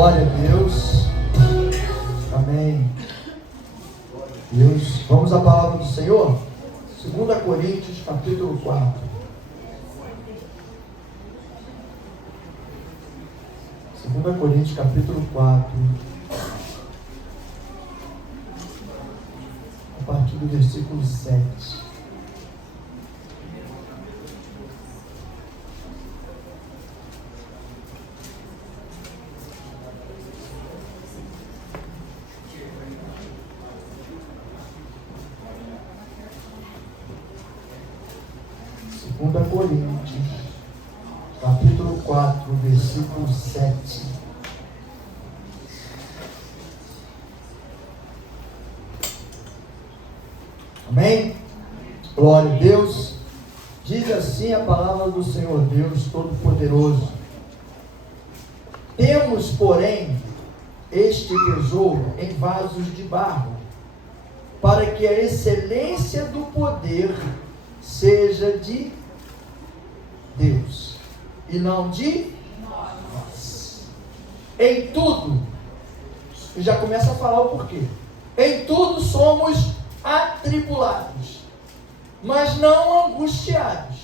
Glória a Deus. Amém. Deus. Vamos à palavra do Senhor? 2 Coríntios, capítulo 4. 2 Coríntios, capítulo 4. A partir do versículo 7. Coríntios, capítulo 4, versículo 7. Amém? Glória a Deus. Diz assim a palavra do Senhor Deus Todo-Poderoso: temos, porém, este tesouro em vasos de barro, para que a excelência do poder seja de Deus e não de nós. Em tudo, e já começa a falar o porquê. Em tudo somos atribulados, mas não angustiados,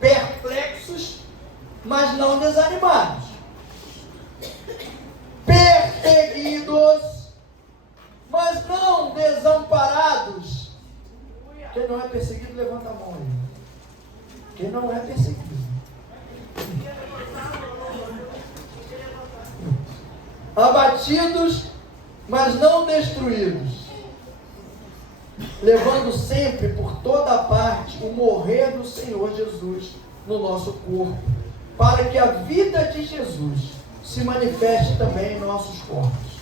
perplexos, mas não desanimados, perseguidos, mas não desamparados. Quem não é perseguido, levanta a mão aí. Quem não é perseguido. Abatidos, mas não destruídos, levando sempre por toda parte o morrer do Senhor Jesus no nosso corpo, para que a vida de Jesus se manifeste também em nossos corpos.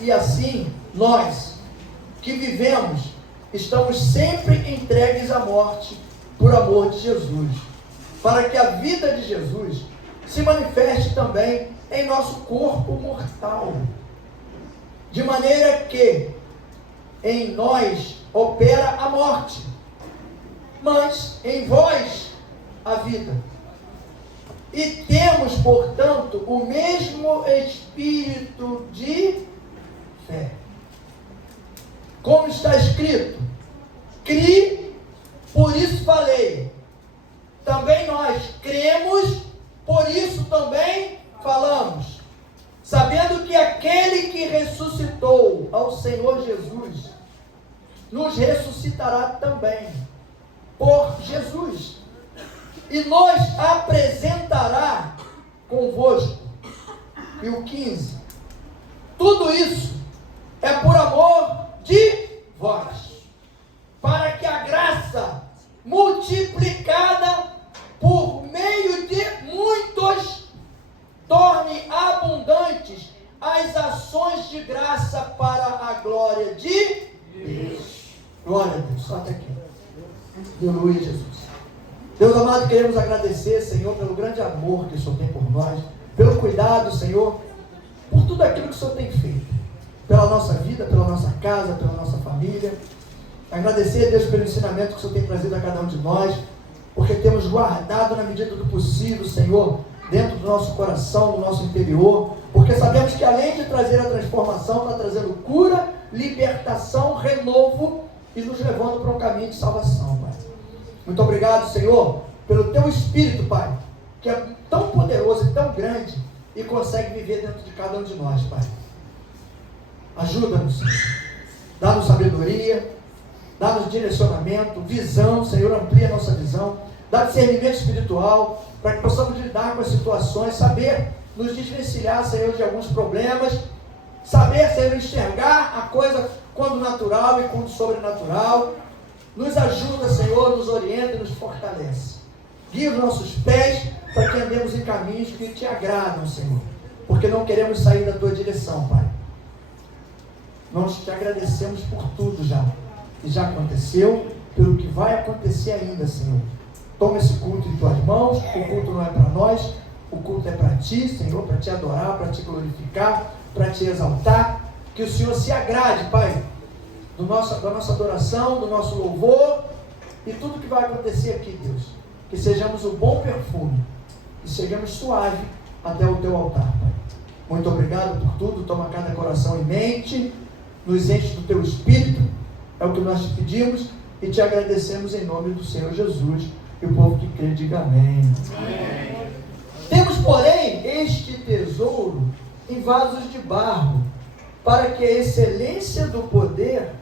E assim, nós que vivemos, estamos sempre entregues à morte por amor de Jesus, para que a vida de Jesus se manifeste também em nosso corpo mortal, de maneira que em nós opera a morte, mas em vós a vida. E temos, portanto, o mesmo espírito de fé. Como está escrito: criei, por isso falei. Também nós cremos, por isso também falamos, sabendo que aquele que ressuscitou ao Senhor Jesus nos ressuscitará também por Jesus e nos apresentará convosco. E o 15: tudo isso é por amor de vós, para que a graça multiplicada por meio de muitos torne abundantes as ações de graça para a glória de Deus. Glória a Deus. Só até aqui. Aleluia, Jesus. Deus amado, queremos agradecer, Senhor, pelo grande amor que o Senhor tem por nós, pelo cuidado, Senhor, por tudo aquilo que o Senhor tem feito, pela nossa vida, pela nossa casa, pela nossa família. Agradecer, Deus, pelo ensinamento que o Senhor tem trazido a cada um de nós, porque temos guardado na medida do possível, Senhor, dentro do nosso coração, do nosso interior, porque sabemos que além de trazer a transformação, está trazendo cura, libertação, renovo e nos levando para um caminho de salvação, Pai. Muito obrigado, Senhor, pelo Teu Espírito, Pai, que é tão poderoso e tão grande e consegue viver dentro de cada um de nós, Pai. Ajuda-nos, dá-nos sabedoria, dá-nos direcionamento, visão, Senhor, amplia a nossa visão, dá discernimento espiritual, para que possamos lidar com as situações, saber nos desvencilhar, Senhor, de alguns problemas, saber, Senhor, enxergar a coisa quando natural e quando sobrenatural. Nos ajuda, Senhor, nos orienta e nos fortalece. Guia os nossos pés para que andemos em caminhos que Te agradam, Senhor, porque não queremos sair da Tua direção, Pai. Nós Te agradecemos por tudo já, que já aconteceu, pelo que vai acontecer ainda, Senhor. Toma esse culto em Tuas mãos. O culto não é para nós, o culto é para Ti, Senhor, para Te adorar, para Te glorificar, para Te exaltar. Que o Senhor se agrade, Pai, da nossa adoração, do nosso louvor e tudo que vai acontecer aqui, Deus. Que sejamos o bom perfume, que sejamos suave até o teu altar, Pai. Muito obrigado por tudo. Toma cada coração em mente, nos enche do teu Espírito, é o que nós te pedimos e te agradecemos em nome do Senhor Jesus. E o povo que crê, diga amém. Amém. Temos, porém, este tesouro em vasos de barro, para que a excelência do poder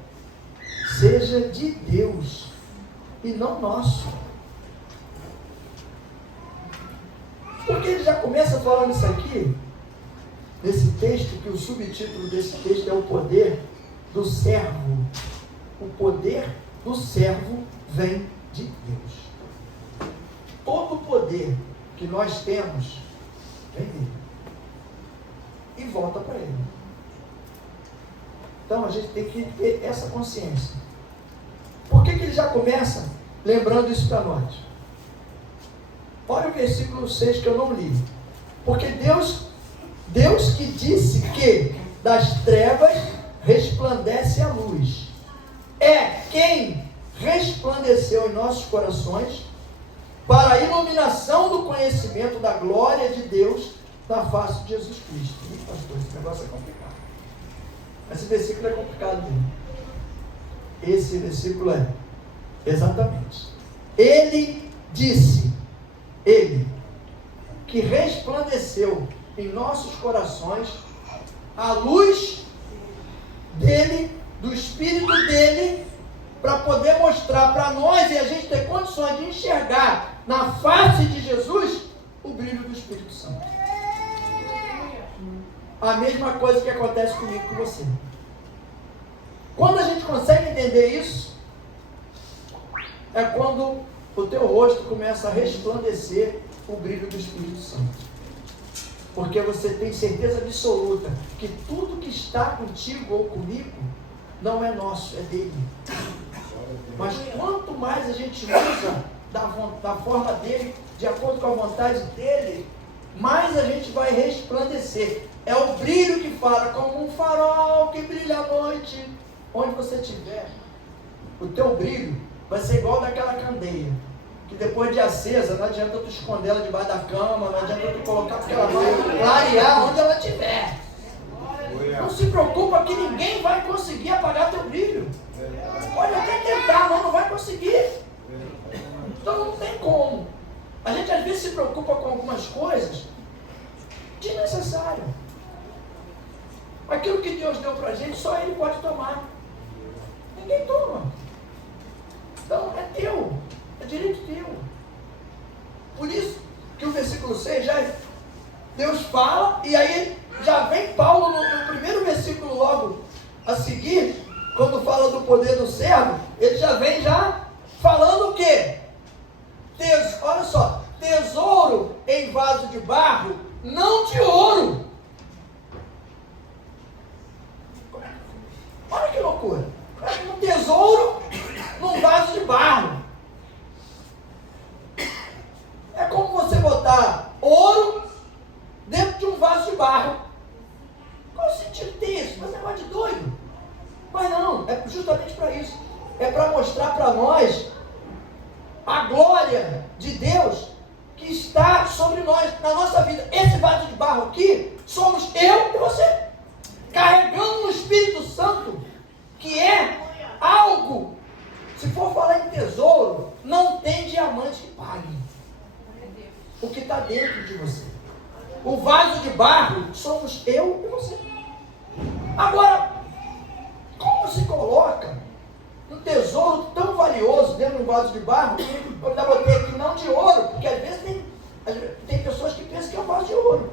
seja de Deus e não nosso. Porque ele já começa falando isso aqui, nesse texto, que o subtítulo desse texto é o poder do servo. O poder do servo vem de Deus. Todo o poder que nós temos vem dele e volta para ele. Então a gente tem que ter essa consciência. Por que ele já começa lembrando isso para nós? Olha o versículo 6 que eu não li. Porque Deus que disse que das trevas resplandece a luz, é quem resplandeceu em nossos corações para a iluminação do conhecimento da glória de Deus na face de Jesus Cristo. Ih, pastor, esse negócio é complicado. Esse versículo é complicado mesmo. Esse versículo é exatamente. Ele disse, ele que resplandeceu em nossos corações a luz dele, do Espírito dele, para poder mostrar para nós e a gente ter condições de enxergar na face de Jesus o brilho do Espírito Santo. A mesma coisa que acontece comigo e com você. Quando a gente consegue entender isso, é quando o teu rosto começa a resplandecer o brilho do Espírito Santo. Porque você tem certeza absoluta que tudo que está contigo ou comigo não é nosso, é dele. Mas quanto mais a gente usa da forma dele, de acordo com a vontade dele, mais a gente vai resplandecer. É o brilho que fala, como um farol que brilha à noite. Onde você estiver, o teu brilho vai ser igual daquela candeia, que depois de acesa, não adianta tu esconder ela debaixo da cama, não adianta tu colocar, porque ela vai clarear onde ela estiver. Não se preocupa que ninguém vai conseguir apagar teu brilho. Pode até tentar, mas não vai conseguir. Então não tem como. A gente às vezes se preocupa com algumas coisas desnecessárias. Aquilo que Deus deu para a gente, só Ele pode tomar. Ninguém toma. Então é teu, é direito teu. Por isso que o versículo 6 já Deus fala, e aí já vem Paulo no primeiro versículo logo a seguir, quando fala do poder do servo, ele já vem falando o quê? Olha só, tesouro em vaso de barro, não de ouro. Olha que loucura. Um tesouro num vaso de barro. É como você botar ouro dentro de um vaso de barro. Qual o sentido disso? Mas é negócio de doido. Mas não, é justamente para isso. É para mostrar para nós a glória de Deus que está sobre nós, na nossa vida. Esse vaso de barro aqui, somos eu e você. Carregando no Espírito Santo, que é algo, se for falar em tesouro, não tem diamante que pague o que está dentro de você. O vaso de barro somos eu e você. Agora, como se coloca um tesouro tão valioso dentro de um vaso de barro? Eu ainda botei aqui não de ouro, porque às vezes tem pessoas que pensam que é um vaso de ouro.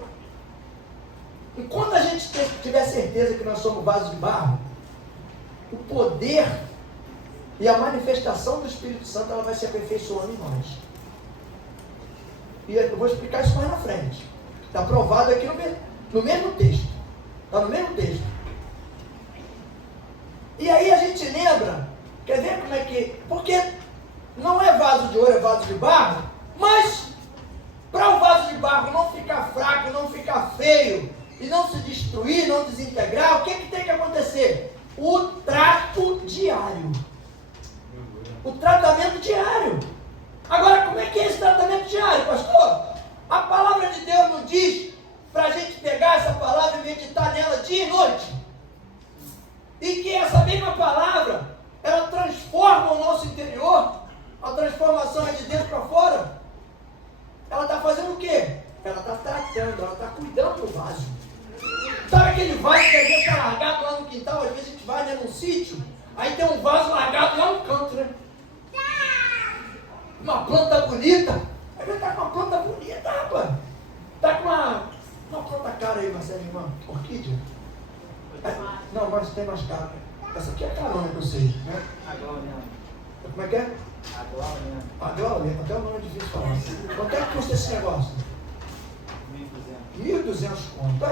Enquanto a gente tiver certeza que nós somos vaso de barro, o poder e a manifestação do Espírito Santo, ela vai se aperfeiçoando em nós. E eu vou explicar isso mais na frente. Está provado aqui no mesmo texto. Está no mesmo texto. E aí a gente lembra, quer ver como é que... Porque não é vaso de ouro, é vaso de barro, mas para o vaso de barro não ficar fraco, não ficar feio, e não se destruir, não desintegrar, o que tem que acontecer? O trato diário. O tratamento diário. Agora, como é que é esse tratamento diário, pastor? A palavra de Deus nos diz meditar nela dia e noite. E que essa mesma palavra, ela transforma o nosso interior. A transformação é de dentro para fora. Ela está fazendo o quê? Ela está tratando, ela está cuidando do vaso. Sabe aquele vaso que às vezes está largado lá no quintal? Às vezes a gente vai, né, num sítio, aí tem um vaso largado lá no canto, né? Uma planta bonita. Aí vai estar com uma planta bonita, rapaz. Está com uma planta cara aí, Marcelo, uma orquídea. Não, mas tem mais cara. Essa aqui é a carona que eu sei, né? Como é que é? Aglaulema, até o nome é difícil falar. Quanto é que custa esse negócio? 1.200 conto,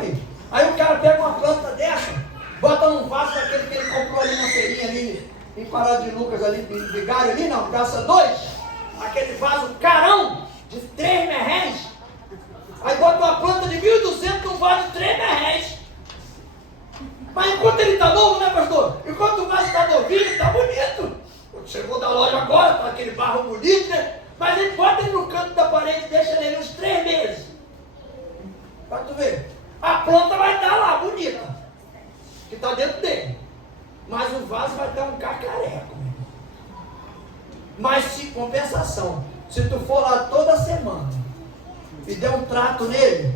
aí o cara pega uma planta dessa, bota num vaso daquele que ele comprou ali na feirinha ali, em Pará de Lucas ali, em Vigário ali, não, Praça 2, aquele vaso carão, de 3 merréis, aí bota uma planta de 1.200 num vaso de 3 merréis. Mas enquanto ele está novo, né, pastor? Enquanto o vaso está novinho, está bonito. Chegou da loja agora, tá aquele barro bonito, né? Mas ele bota ele no canto da parede, deixa ele uns 3 meses. Pra tu ver. A planta vai estar lá, bonita. Que está dentro dele. Mas o vaso vai estar um cacareco. Mas se compensação, se tu for lá toda semana e der um trato nele,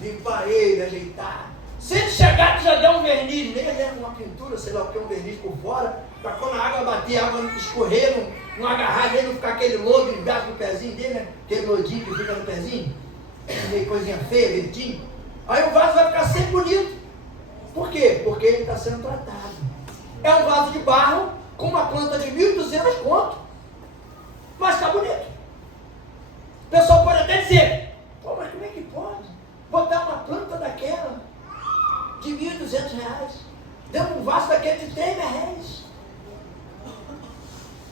limpar ele, ajeitar. Se ele chegar e já der um verniz nele, né? Uma pintura, sei lá o que, um verniz por fora, para quando a água bater, a água não escorrer, não agarrar nele, não ficar aquele lodo embaixo do pezinho dele, né? Aquele lodinho que fica no pezinho, meio coisinha feia, verdinho. Aí o vaso vai ficar sempre bonito. Por quê? Porque ele está sendo tratado. É um vaso de barro com uma planta de 1.200 conto, mas está bonito. O pessoal pode até dizer, pô, mas como é que pode botar uma planta daquela de 1.200 reais dentro de um vaso daquele de 3 reais?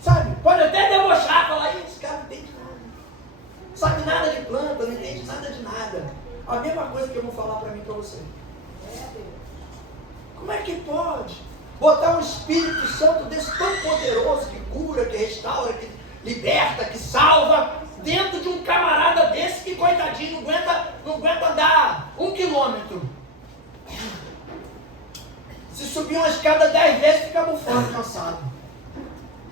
Sabe? Pode até debochar, falar, esse cara não entende nada. Sabe nada de planta, não entende nada de nada. A mesma coisa que eu vou falar para mim e para você. Como é que pode botar um Espírito Santo desse tão poderoso, que cura, que restaura, que liberta, que salva, dentro de um camarada desse que, coitadinho, não aguenta andar 1 quilômetro? Se subir uma escada 10 vezes, fica bufando, cansado.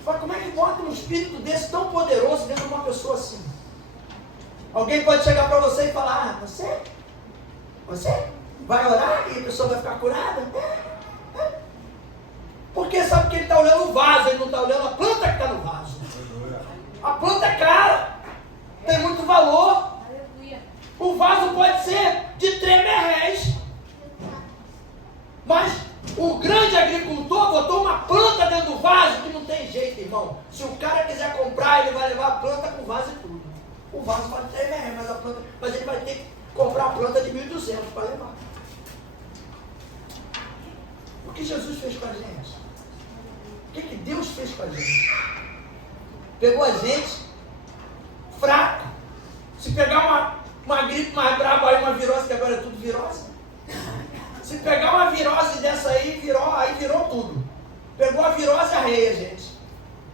Mas como é que bota um espírito desse tão poderoso dentro de uma pessoa assim? Alguém pode chegar para você e falar, você vai orar e a pessoa vai ficar curada? Porque sabe que ele está olhando o vaso, ele não está olhando a planta que está no vaso. A planta é cara, tem muito valor. O vaso pode ser de 3 reais, mas o grande agricultor botou uma planta dentro do vaso que não tem jeito, irmão. Se o cara quiser comprar, ele vai levar a planta com vaso e tudo. O vaso vale 3 reais, mas ele vai ter que comprar a planta de 1.200 para levar. O que Jesus fez com a gente? O que Deus fez com a gente? Pegou a gente fraco. Se pegar uma gripe mais braba aí, uma virose, que agora é tudo virose. Se pegar uma virose dessa aí, virou tudo. Pegou a virose arreia, gente.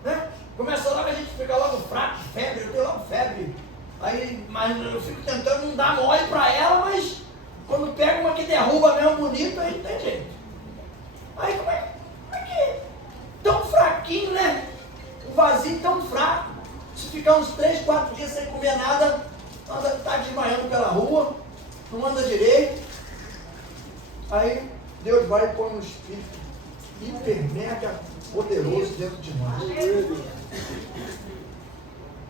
Né? Começou logo, a gente fica logo fraco, febre, eu tenho logo febre. Aí, mas eu fico tentando não dar mole para ela, mas quando pega uma que derruba mesmo bonito, aí não tem jeito. Aí como é que tão fraquinho, né? Um vazio tão fraco. Se ficar uns 3, 4 dias sem comer nada, tá desmaiando pela rua, não anda direito. Aí Deus vai e põe um espírito hiper, mega poderoso dentro de nós.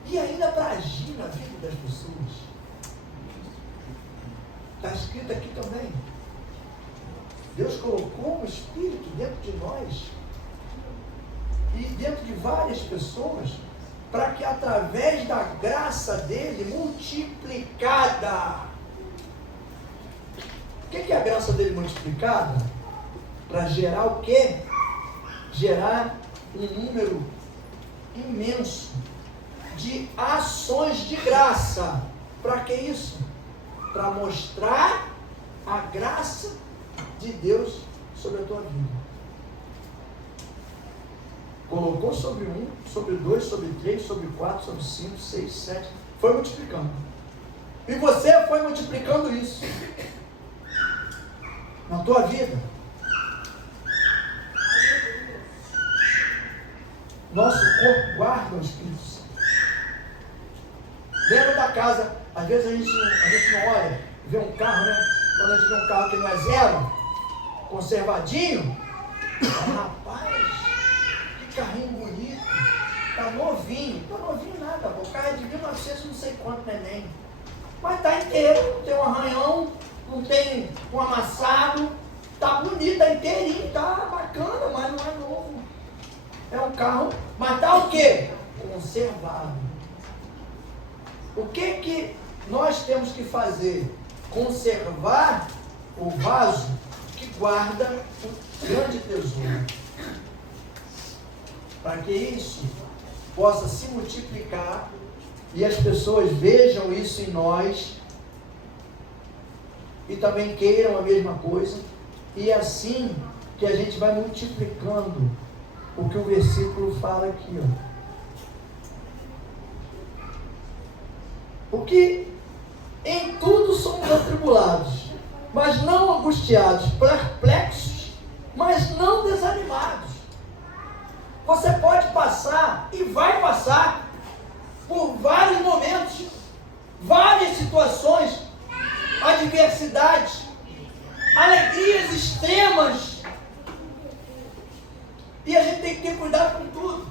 E ainda para agir na vida das pessoas. Está escrito aqui também. Deus colocou um espírito dentro de nós e dentro de várias pessoas, para que através da graça dele multiplicada. O que é a graça dele multiplicada? Para gerar o quê? Gerar um número imenso de ações de graça. Para que isso? Para mostrar a graça de Deus sobre a tua vida. Colocou sobre 1, sobre 2, sobre 3, sobre 4, sobre 5, 6, 7. Foi multiplicando. E você foi multiplicando isso. na tua vida. Nosso corpo guarda o Espírito Santo. Lembra da casa, às vezes a gente não olha, vê um carro, né? Quando a gente vê um carro que não é zero, conservadinho, rapaz, que carrinho bonito, tá novinho nada, o carro é de 1900 não sei quanto neném, mas tá inteiro, não tem um arranhão, não tem um amassado, tá bonito, tá inteirinho, tá bacana, mas não é novo. É um carro, mas tá o quê? Conservado. O que nós temos que fazer? Conservar o vaso que guarda o grande tesouro. Para que isso possa se multiplicar e as pessoas vejam isso em nós e também queiram a mesma coisa, e é assim que a gente vai multiplicando o que o versículo fala aqui, Porque em tudo somos atribulados, mas não angustiados, perplexos, mas não desanimados. Você pode passar e vai passar por vários momentos, várias situações, adversidades, alegrias extremas, e a gente tem que ter cuidado com tudo.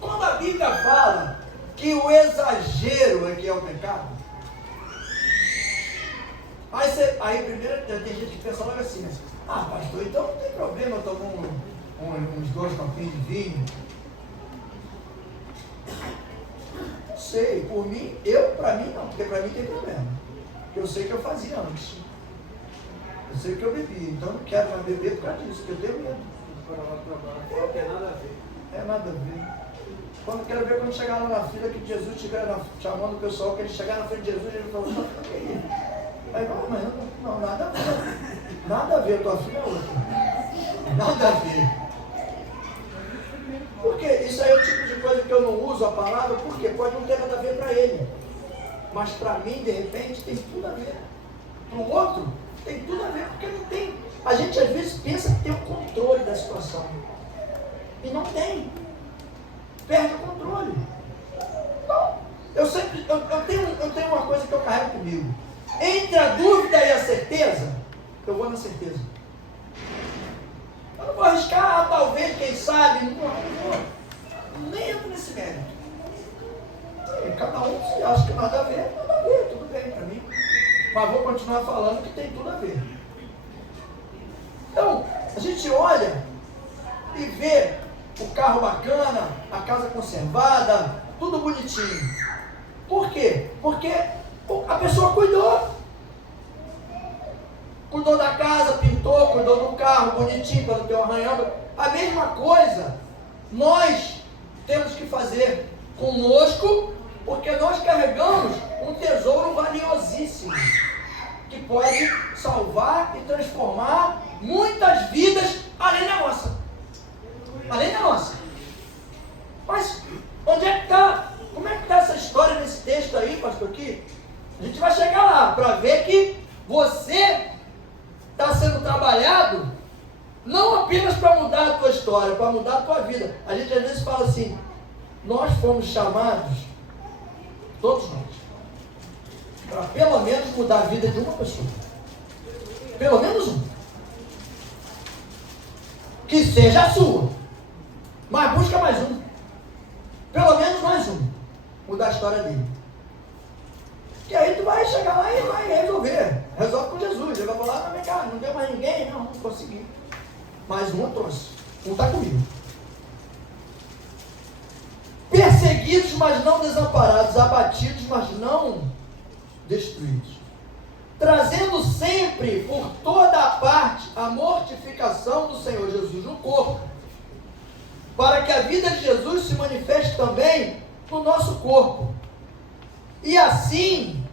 Quando a Bíblia fala que o exagero é que é o pecado, aí primeiro tem gente que pensa logo assim, pastor, então não tem problema eu tomar uns 2 copinhos de vinho. Não sei, por mim, para mim não, porque para mim tem problema. Eu sei que eu fazia antes. Eu sei que eu bebia, então eu não quero mais beber por causa disso, porque eu tenho medo. Não tem nada a ver. É nada a ver. Quando quero ver quando chegar lá na fila, que Jesus estiver chamando o pessoal, que ele chegar na frente de Jesus, ele falou, não, o que é isso? Aí, mas não, nada a ver. Nada a ver, tua filha é outra. Nada a ver. Porque isso aí é o tipo de coisa que eu não uso a palavra, porque pode não ter nada a ver para ele. Mas para mim, de repente, tem tudo a ver. Para o outro, tem tudo a ver, porque não tem. A gente às vezes pensa que tem o controle da situação. E não tem. Perde o controle. Não. Eu tenho uma coisa que eu carrego comigo. Entre a dúvida e a certeza, eu vou na certeza. Eu não vou arriscar, talvez, quem sabe, não vou. Nem entro nesse mérito. Cada um se acha que nada a ver, tudo bem para mim. Mas vou continuar falando que tem tudo a ver. Então, a gente olha e vê o carro bacana, a casa conservada, tudo bonitinho. Por quê? Porque a pessoa cuidou. Cuidou da casa, pintou, cuidou do carro, bonitinho, para não ter um arranhão. A mesma coisa nós temos que fazer conosco, porque nós carregamos um tesouro valiosíssimo, que pode salvar e transformar muitas vidas além da nossa. Além da nossa. Mas onde é que está? Como é que está essa história nesse texto aí, pastor? Aqui? A gente vai chegar lá para ver que você está sendo trabalhado não apenas para mudar a tua história, para mudar a tua vida. A gente às vezes fala assim, nós fomos chamados, todos nós, para pelo menos mudar a vida de uma pessoa. Pelo menos uma. Que seja a sua. Mas busca mais um. Pelo menos mais um. Mudar a história dele. Que aí tu vai chegar lá e vai resolver. Resolve com Jesus. Ele vai falar, não, vem cá, não deu mais ninguém? Não consegui. Mais um eu trouxe. Um está comigo. Perseguidos, mas não desamparados. Abatidos, mas não destruídos. Trazendo sempre, por toda a parte, a mortificação do Senhor Jesus no corpo, para que a vida de Jesus se manifeste também no nosso corpo. E assim,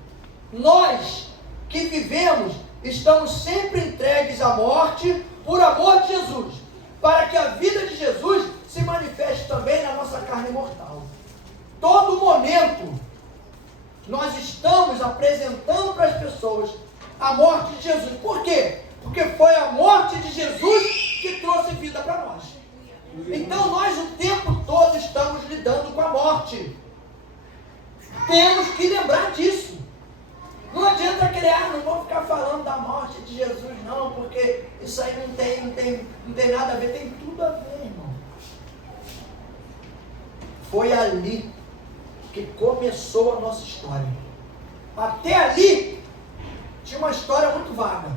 nós que vivemos, estamos sempre entregues à morte por amor de Jesus, para que a vida de Jesus se manifeste também na nossa carne mortal. Todo momento, nós estamos apresentando para as pessoas a morte de Jesus. Por quê? Porque foi a morte de Jesus que trouxe vida para nós. Então nós o tempo todo estamos lidando com a morte. Temos que lembrar disso. Não adianta querer, não vou ficar falando da morte de Jesus não, porque isso aí não tem nada a ver. Tem tudo a ver, irmão. Foi ali que começou a nossa história. Até ali tinha uma história muito vaga.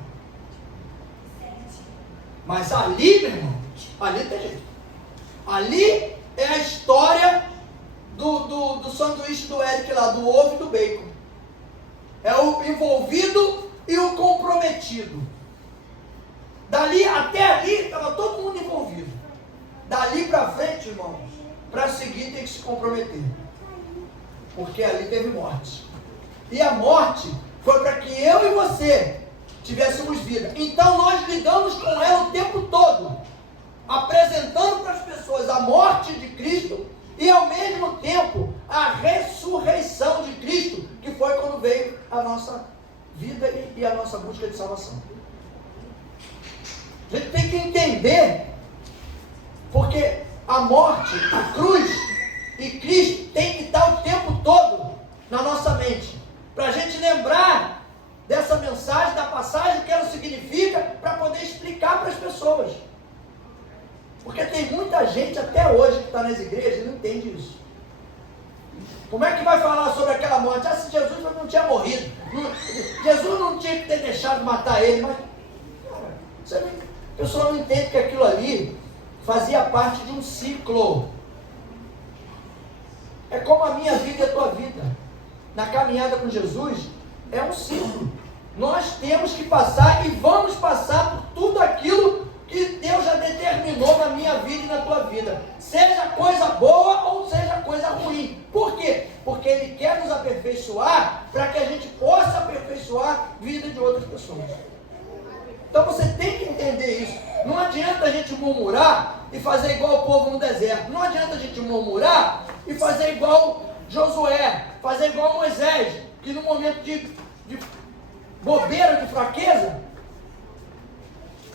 Mas ali, meu irmão, ali tem jeito. Ali é a história do sanduíche do Eric lá, do ovo e do bacon. É o envolvido e o comprometido. Dali até ali estava todo mundo envolvido. Dali para frente, irmãos, para seguir tem que se comprometer. Porque ali teve morte. E a morte foi para que eu e você tivéssemos vida. Então nós lidamos com ela o tempo todo, apresentando para as pessoas a morte de Cristo e ao mesmo tempo a ressurreição de Cristo, que foi quando veio a nossa vida e a nossa busca de salvação. A gente tem que entender, porque a morte, a cruz e Cristo tem que estar o tempo todo na nossa mente, para a gente lembrar dessa mensagem, da passagem, o que ela significa, para poder explicar para as pessoas. Porque tem muita gente até hoje que está nas igrejas e não entende isso. Como é que vai falar sobre aquela morte? Ah, se Jesus não tinha morrido, Jesus não tinha que ter deixado matar ele, mas cara, a pessoa não entende que aquilo ali fazia parte de um ciclo. É como a minha vida e a tua vida. Na caminhada com Jesus, é um ciclo. Nós temos que passar e vamos passar por tudo aquilo que Deus já determinou na minha vida e na tua vida. Seja coisa boa ou seja coisa ruim. Por quê? Porque Ele quer nos aperfeiçoar para que a gente possa aperfeiçoar a vida de outras pessoas. Então você tem que entender isso. Não adianta a gente murmurar e fazer igual o povo no deserto. Não adianta a gente murmurar e fazer igual Josué, fazer igual Moisés, que no momento de bobeira, de fraqueza,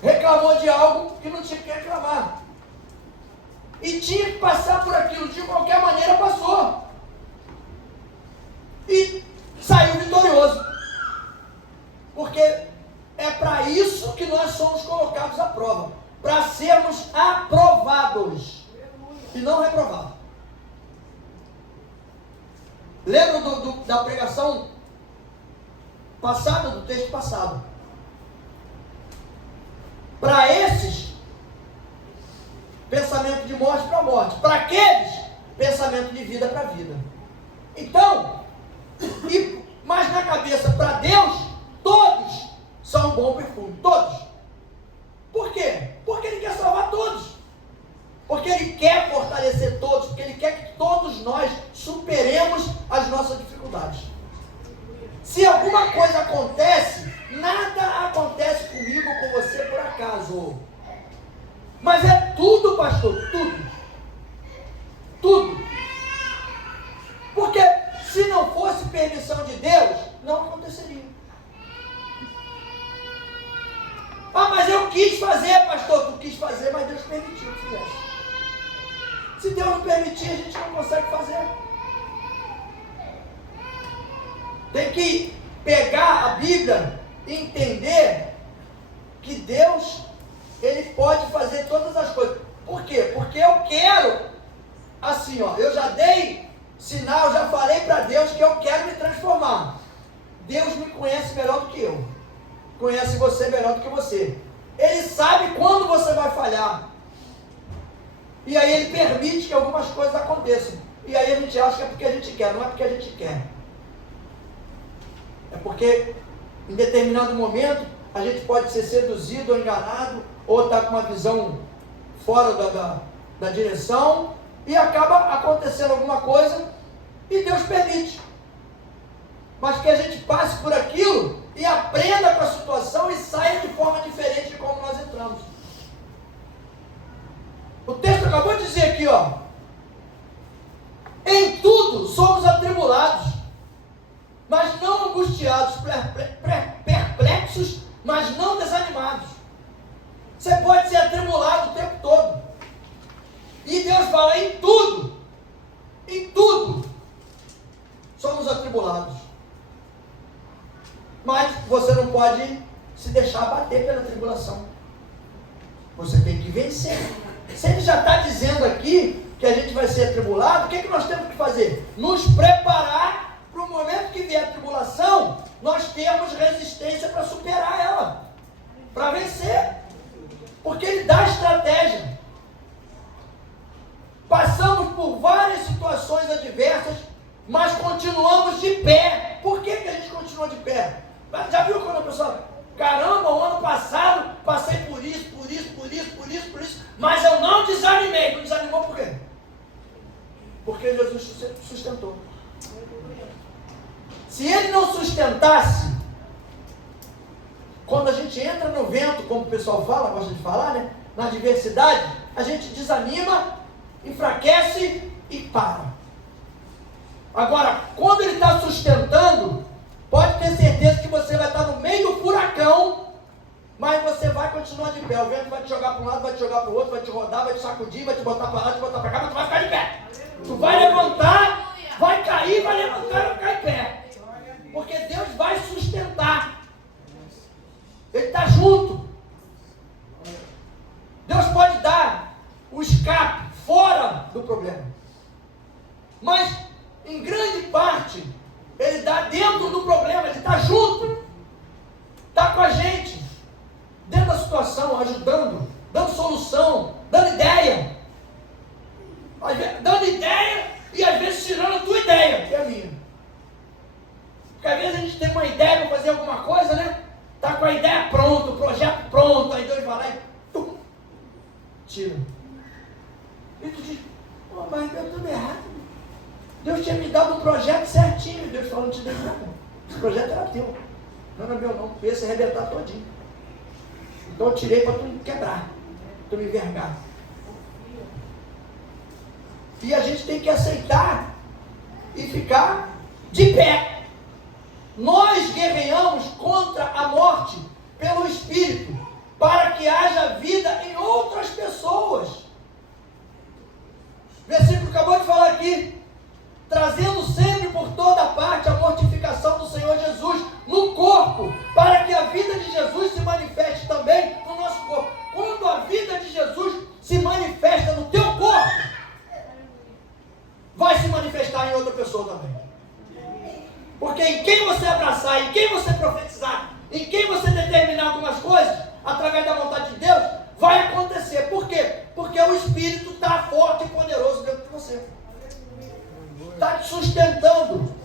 reclamou de algo que não tinha que reclamar. E tinha que passar por aquilo, de qualquer maneira passou. E saiu vitorioso. Porque é para isso que nós somos colocados à prova. Para sermos aprovados e não reprovados. Lembra da pregação passada, do texto passado? Para esses, pensamento de morte para morte. Para aqueles, pensamento de vida para vida. Então, mas na cabeça, para Deus, todos são um bom perfume. Todos. Por quê? Porque Ele quer salvar todos. Porque Ele quer fortalecer todos. Porque Ele quer que todos nós superemos as nossas dificuldades. Se alguma coisa acontece, nada acontece comigo ou com você por acaso. Mas é tudo, pastor, tudo. Tudo. Porque se não fosse permissão de Deus, não aconteceria. Ah, mas eu quis fazer, pastor. Tu quis fazer, mas Deus permitiu que fizesse. Se Deus não permitir, a gente não consegue fazer. Tem que pegar a Bíblia e entender que Deus, Ele pode fazer todas as coisas. Por quê? Porque eu quero, assim, eu já dei sinal, já falei para Deus que eu quero me transformar. Deus me conhece melhor do que eu. Conhece você melhor do que você. Ele sabe quando você vai falhar. E aí Ele permite que algumas coisas aconteçam. E aí a gente acha que é porque a gente quer, não é porque a gente quer. É porque em determinado momento a gente pode ser seduzido ou enganado, ou estar com uma visão fora da direção, e acaba acontecendo alguma coisa e Deus permite. Mas que a gente passe por aquilo e aprenda com a situação e saia de forma diferente de como nós entramos. O texto acabou de dizer aqui, em tudo somos atribulados, mas não angustiados, perplexos mas não desanimados. Você pode ser atribulado o tempo todo. E Deus fala, em tudo, somos atribulados. Mas você não pode se deixar abater pela tribulação. Você tem que vencer. Se ele já está dizendo aqui que a gente vai ser atribulado, o que nós temos que fazer? Nos preparar para o momento que vier a tribulação, nós temos resistência para superar ela, para vencer. Porque ele dá estratégia. Passamos por várias situações adversas, mas continuamos de pé. Por que a gente continua de pé? Já viu quando a pessoa, caramba, o ano passado passei por isso, mas eu não desanimei. Não desanimou por quê? Porque Jesus sustentou. Se ele não sustentasse, quando a gente entra no vento, como o pessoal fala, gosta de falar, né? Na adversidade, a gente desanima, enfraquece e para. Agora, quando ele está sustentando, pode ter certeza que você vai estar no meio do furacão, mas você vai continuar de pé. O vento vai te jogar para um lado, vai te jogar para o outro, vai te rodar, vai te sacudir, vai te botar para lá, vai te botar para cá, mas tu vai ficar de pé. Tu vai levantar, vai cair, vai levantar e vai ficar em pé. Porque Deus vai sustentar. Ele está junto. Deus pode dar o escape fora do problema. Mas, em grande parte, Ele dá dentro do problema. Ele está junto. Está com a gente. Dentro da situação, ajudando, dando solução, dando ideia. Dando ideia e às vezes tirando a tua ideia, que é a minha. Porque às vezes a gente tem uma ideia para fazer alguma coisa, né? Está com a ideia pronta, o projeto pronto, aí Deus vai lá e tira. E tu diz, mas deu tudo errado. Deus tinha me dado um projeto certinho. Deus falou, não te deu nada. Esse projeto era teu. Não era meu não. Tu ia se arrebentar todinho. Então eu tirei para tu quebrar, tu me envergar. E a gente tem que aceitar e ficar de pé. Nós guerreamos contra a morte pelo Espírito, para que haja vida em outras pessoas. O versículo acabou de falar aqui, trazendo sempre por toda parte a mortificação do Senhor Jesus no corpo, para que a vida de Jesus se manifeste também no nosso corpo. Quando a vida de Jesus se manifesta no teu corpo, vai se manifestar em outra pessoa também. Porque em quem você abraçar, em quem você profetizar, em quem você determinar algumas coisas, através da vontade de Deus, vai acontecer. Por quê? Porque o Espírito está forte e poderoso dentro de você. Está te sustentando,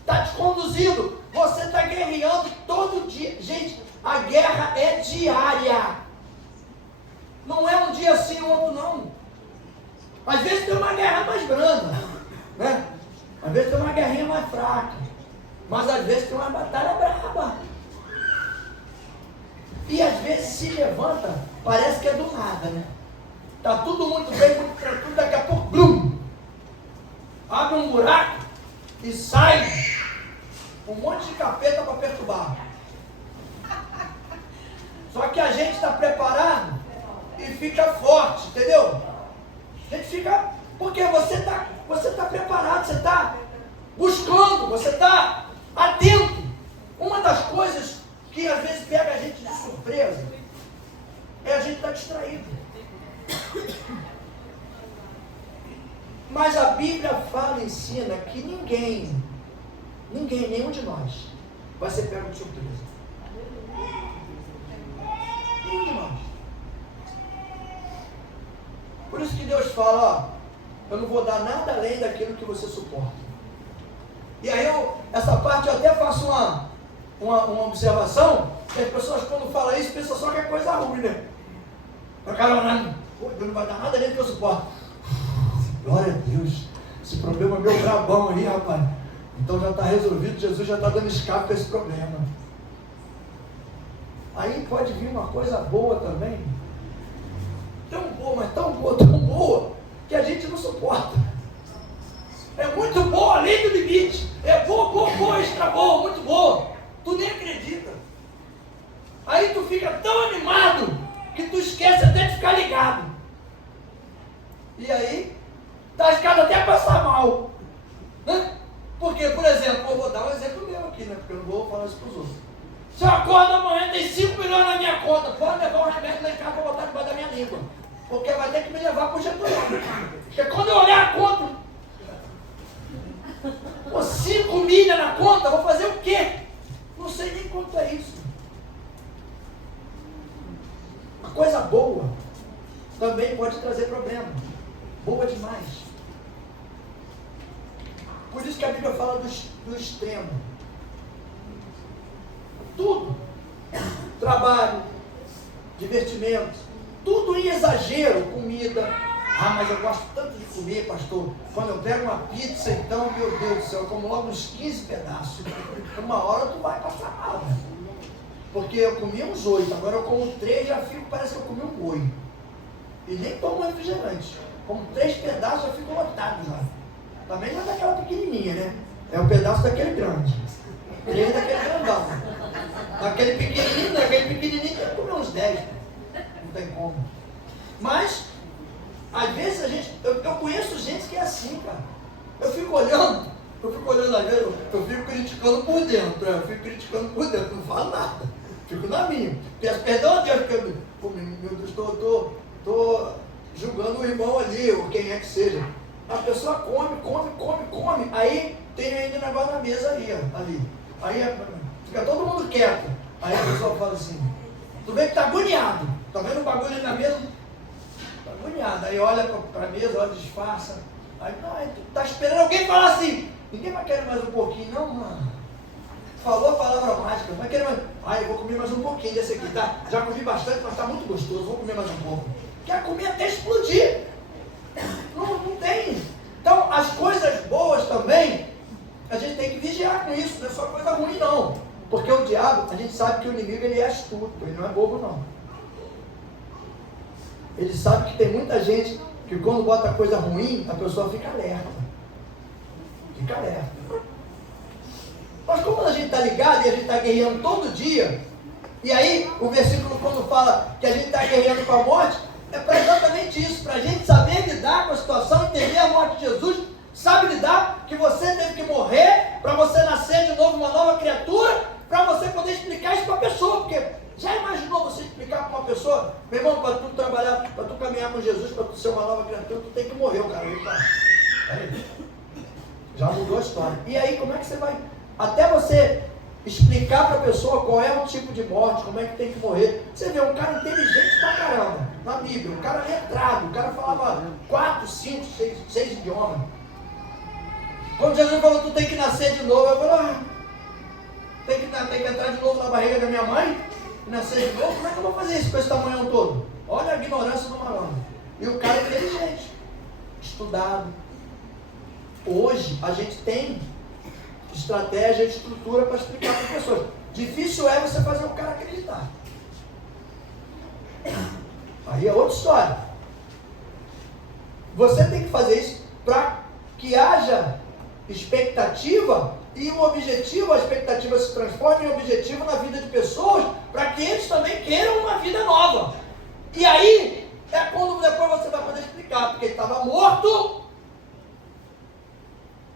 está te conduzindo. Você está guerreando todo dia. Gente, a guerra é diária. Não é um dia sim, outro não. Às vezes tem uma guerra mais branda, né? Às vezes tem uma guerrinha mais fraca. Mas às vezes tem uma batalha braba. E às vezes se levanta, parece que é do nada, né? Está tudo muito bem, muito tranquilo, daqui a pouco, blum! Abre um buraco e sai um monte de capeta para perturbar. Só que a gente está preparado e fica forte, entendeu? A gente fica, porque você está preparado, você está buscando, você está atento. Uma das coisas que às vezes pega a gente de surpresa é a gente estar distraído. Mas a Bíblia fala e ensina que ninguém, nenhum de nós vai ser pego de surpresa. Nenhum de nós. Por isso que Deus fala, ó, eu não vou dar nada além daquilo que você suporta. E aí essa parte eu até faço uma observação, que as pessoas quando falam isso, pensam só que é coisa ruim, né? Para caramba, Deus não vai dar nada além do que eu suporto. Glória a Deus, esse problema é meu brabão aí, rapaz. Então já está resolvido, Jesus já está dando escape para esse problema. Aí pode vir uma coisa boa também. Tão boa, mas tão boa, que a gente não suporta. É muito boa, além do limite. É boa, extra boa, muito boa. Tu nem acredita. aqui, né? Porque eu não vou falar isso para os outros. Se eu acordo amanhã, tem 5 milhões na minha conta, pode levar um remédio lá em casa para botar debaixo da minha língua. Porque vai ter que me levar para o Getúlio. Porque quando eu olhar a conta, com 5 milhas na conta, vou fazer o quê? Não sei nem quanto é isso. Uma coisa boa também pode trazer problema. Boa demais. Por isso que a Bíblia fala do extremo. Tudo. Trabalho, divertimento, tudo em exagero, comida. Ah, mas eu gosto tanto de comer, pastor. Quando eu pego uma pizza, então, meu Deus do céu, eu como logo uns 15 pedaços. Uma hora tu vai passar mal, né? Porque eu comi uns 8, agora eu como 3, já fico, parece que eu comi um boi. E nem tomo refrigerante. Como 3 pedaços, já fico lotado já. Também não é daquela pequenininha, né? É um pedaço daquele grande. 3 daquele grandão. Daquele pequenininho tem que comer uns 10. Não tem como. Mas, às vezes eu conheço gente que é assim, cara. Eu fico olhando às vezes, eu fico criticando por dentro, não falo nada. Fico na minha. Peço perdão a Deus, porque meu Deus, estou julgando o irmão ali, ou quem é que seja. A pessoa come. Aí tem ainda um negócio na mesa ali. Aí fica todo mundo quieto. Aí a pessoa fala assim, tu vê que tá agoniado. Tá vendo o bagulho ali na mesa? Tá agoniado. Aí olha pra mesa, olha, disfarça. Aí tu tá esperando alguém falar assim, ninguém vai querer mais um pouquinho, não, mano. Falou a palavra mágica, vai querer mais. Eu vou comer mais um pouquinho desse aqui, tá? Já comi bastante, mas tá muito gostoso, vou comer mais um pouco. Quer comer até explodir. Não tem. Então, as coisas boas também, a gente tem que vigiar com isso, não é só coisa ruim, não. Porque o diabo, a gente sabe que o inimigo, ele é astuto, ele não é bobo, não. Ele sabe que tem muita gente que quando bota coisa ruim, a pessoa fica alerta. Mas como a gente está ligado e a gente está guerreando todo dia, e aí o versículo quando fala que a gente está guerreando com a morte, é para exatamente isso, para a gente saber lidar com a situação, entender a morte de Jesus, sabe lidar que você teve que morrer para você nascer de novo uma nova criatura, para você poder explicar isso para a pessoa, porque já imaginou você explicar para uma pessoa, meu irmão, para tu trabalhar, para tu caminhar com Jesus, para tu ser uma nova criatura, tu tem que morrer, o cara. Já mudou a história. E aí, como é que você vai, até você explicar para a pessoa qual é o tipo de morte, como é que tem que morrer. Você vê um cara inteligente pra caramba, na Bíblia, um cara letrado, o cara falava 4, 5, 6 idiomas. Quando Jesus falou, tu tem que nascer de novo, eu falei, tem que entrar de novo na barriga da minha mãe, e nascer de novo? Como é que eu vou fazer isso com esse tamanho todo? Olha a ignorância do malandro. E o cara é inteligente, estudado. Hoje a gente tem estratégia e estrutura para explicar para as pessoas. Difícil é você fazer o cara acreditar. Aí é outra história. Você tem que fazer isso para que haja expectativa e o objetivo, a expectativa se transforme em objetivo na vida de pessoas, para que eles também queiram uma vida nova. E aí é quando depois você vai poder explicar, porque ele estava morto.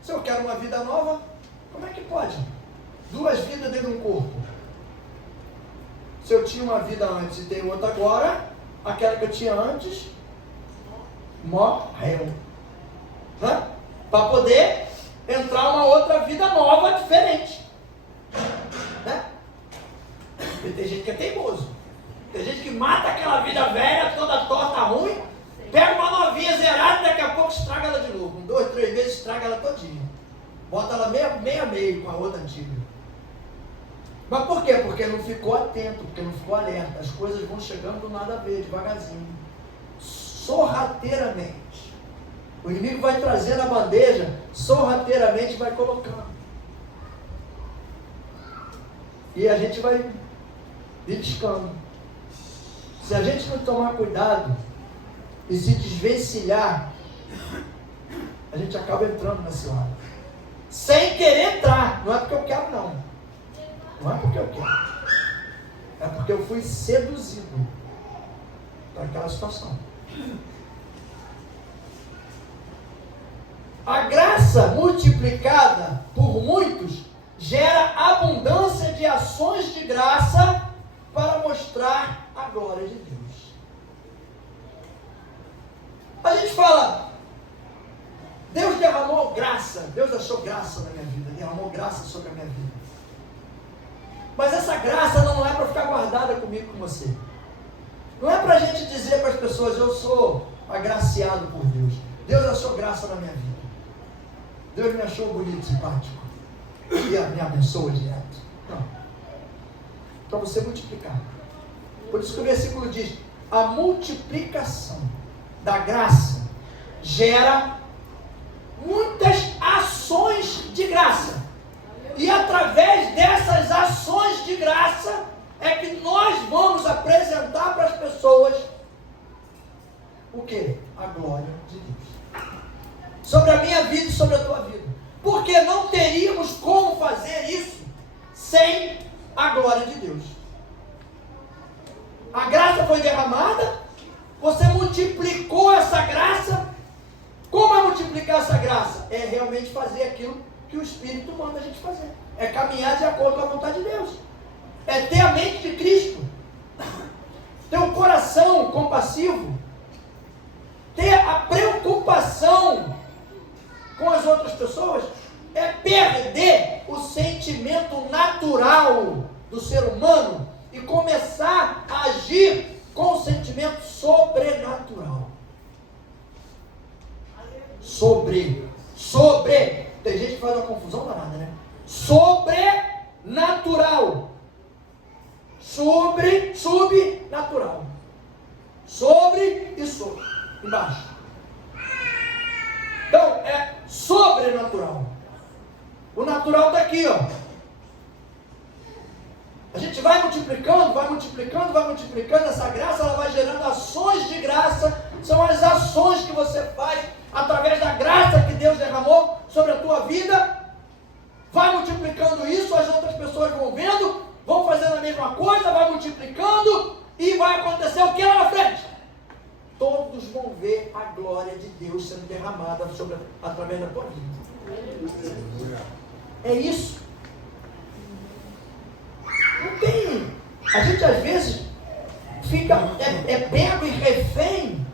Se eu quero uma vida nova, como é que pode? 2 vidas dentro de um corpo. Se eu tinha uma vida antes e tenho outra agora, aquela que eu tinha antes morreu. Né? Para poder entrar uma outra vida nova, diferente. Né? E tem gente que é teimoso. Tem gente que mata aquela vida velha, toda torta, ruim, pega uma novinha zerada e daqui a pouco estraga ela de novo. Com 2, 3 meses estraga ela todinha. Bota ela meio a meio com a outra antiga. Mas por quê? Porque não ficou atento, porque não ficou alerta. As coisas vão chegando do nada a ver, devagarzinho. Sorrateiramente. O inimigo vai trazendo a bandeja, sorrateiramente vai colocando. E a gente vai beliscando. Se a gente não tomar cuidado e se desvencilhar, a gente acaba entrando nessa hora. Sem querer entrar. Não é porque eu quero, não. Não é porque eu quero. É porque eu fui seduzido para aquela situação. A graça multiplicada por muitos gera abundância de ações de graça para mostrar a glória de Deus. A gente fala, Deus derramou graça, Deus achou graça na minha vida, derramou graça sobre a minha vida. Mas essa graça não é para ficar guardada comigo, com você. Não é para a gente dizer para as pessoas, eu sou agraciado por Deus. Deus achou graça na minha vida. Deus me achou bonito, simpático. E me abençoa direto. Não. Para você multiplicar. Por isso que o versículo diz, a multiplicação da graça gera muitas ações de graça. E através dessas ações de graça é que nós vamos apresentar para as pessoas o quê? A glória de Deus. Sobre a minha vida e sobre a tua vida. Porque não teríamos como fazer isso sem a glória de Deus. A graça foi derramada, você multiplicou essa graça. Como é multiplicar essa graça? É realmente fazer aquilo que o Espírito manda a gente fazer. É caminhar de acordo com a vontade de Deus. É ter a mente de Cristo. Ter um coração compassivo. Ter a preocupação com as outras pessoas. É perder o sentimento natural do ser humano e começar a agir com o sentimento sobrenatural. Sobre. Tem gente que faz uma confusão danada, né? Sobrenatural. Subnatural. Sobre e sobre. Embaixo. Então, é sobrenatural. O natural está aqui, ó. A gente vai multiplicando, essa graça ela vai gerando ações de graça, são as ações que você faz através da graça que Deus derramou sobre a tua vida, vai multiplicando isso, as outras pessoas vão vendo, vão fazendo a mesma coisa, vai multiplicando, e vai acontecer o que lá na frente? Todos vão ver a glória de Deus sendo derramada através da tua vida. É isso. Não tem. A gente às vezes fica pego e refém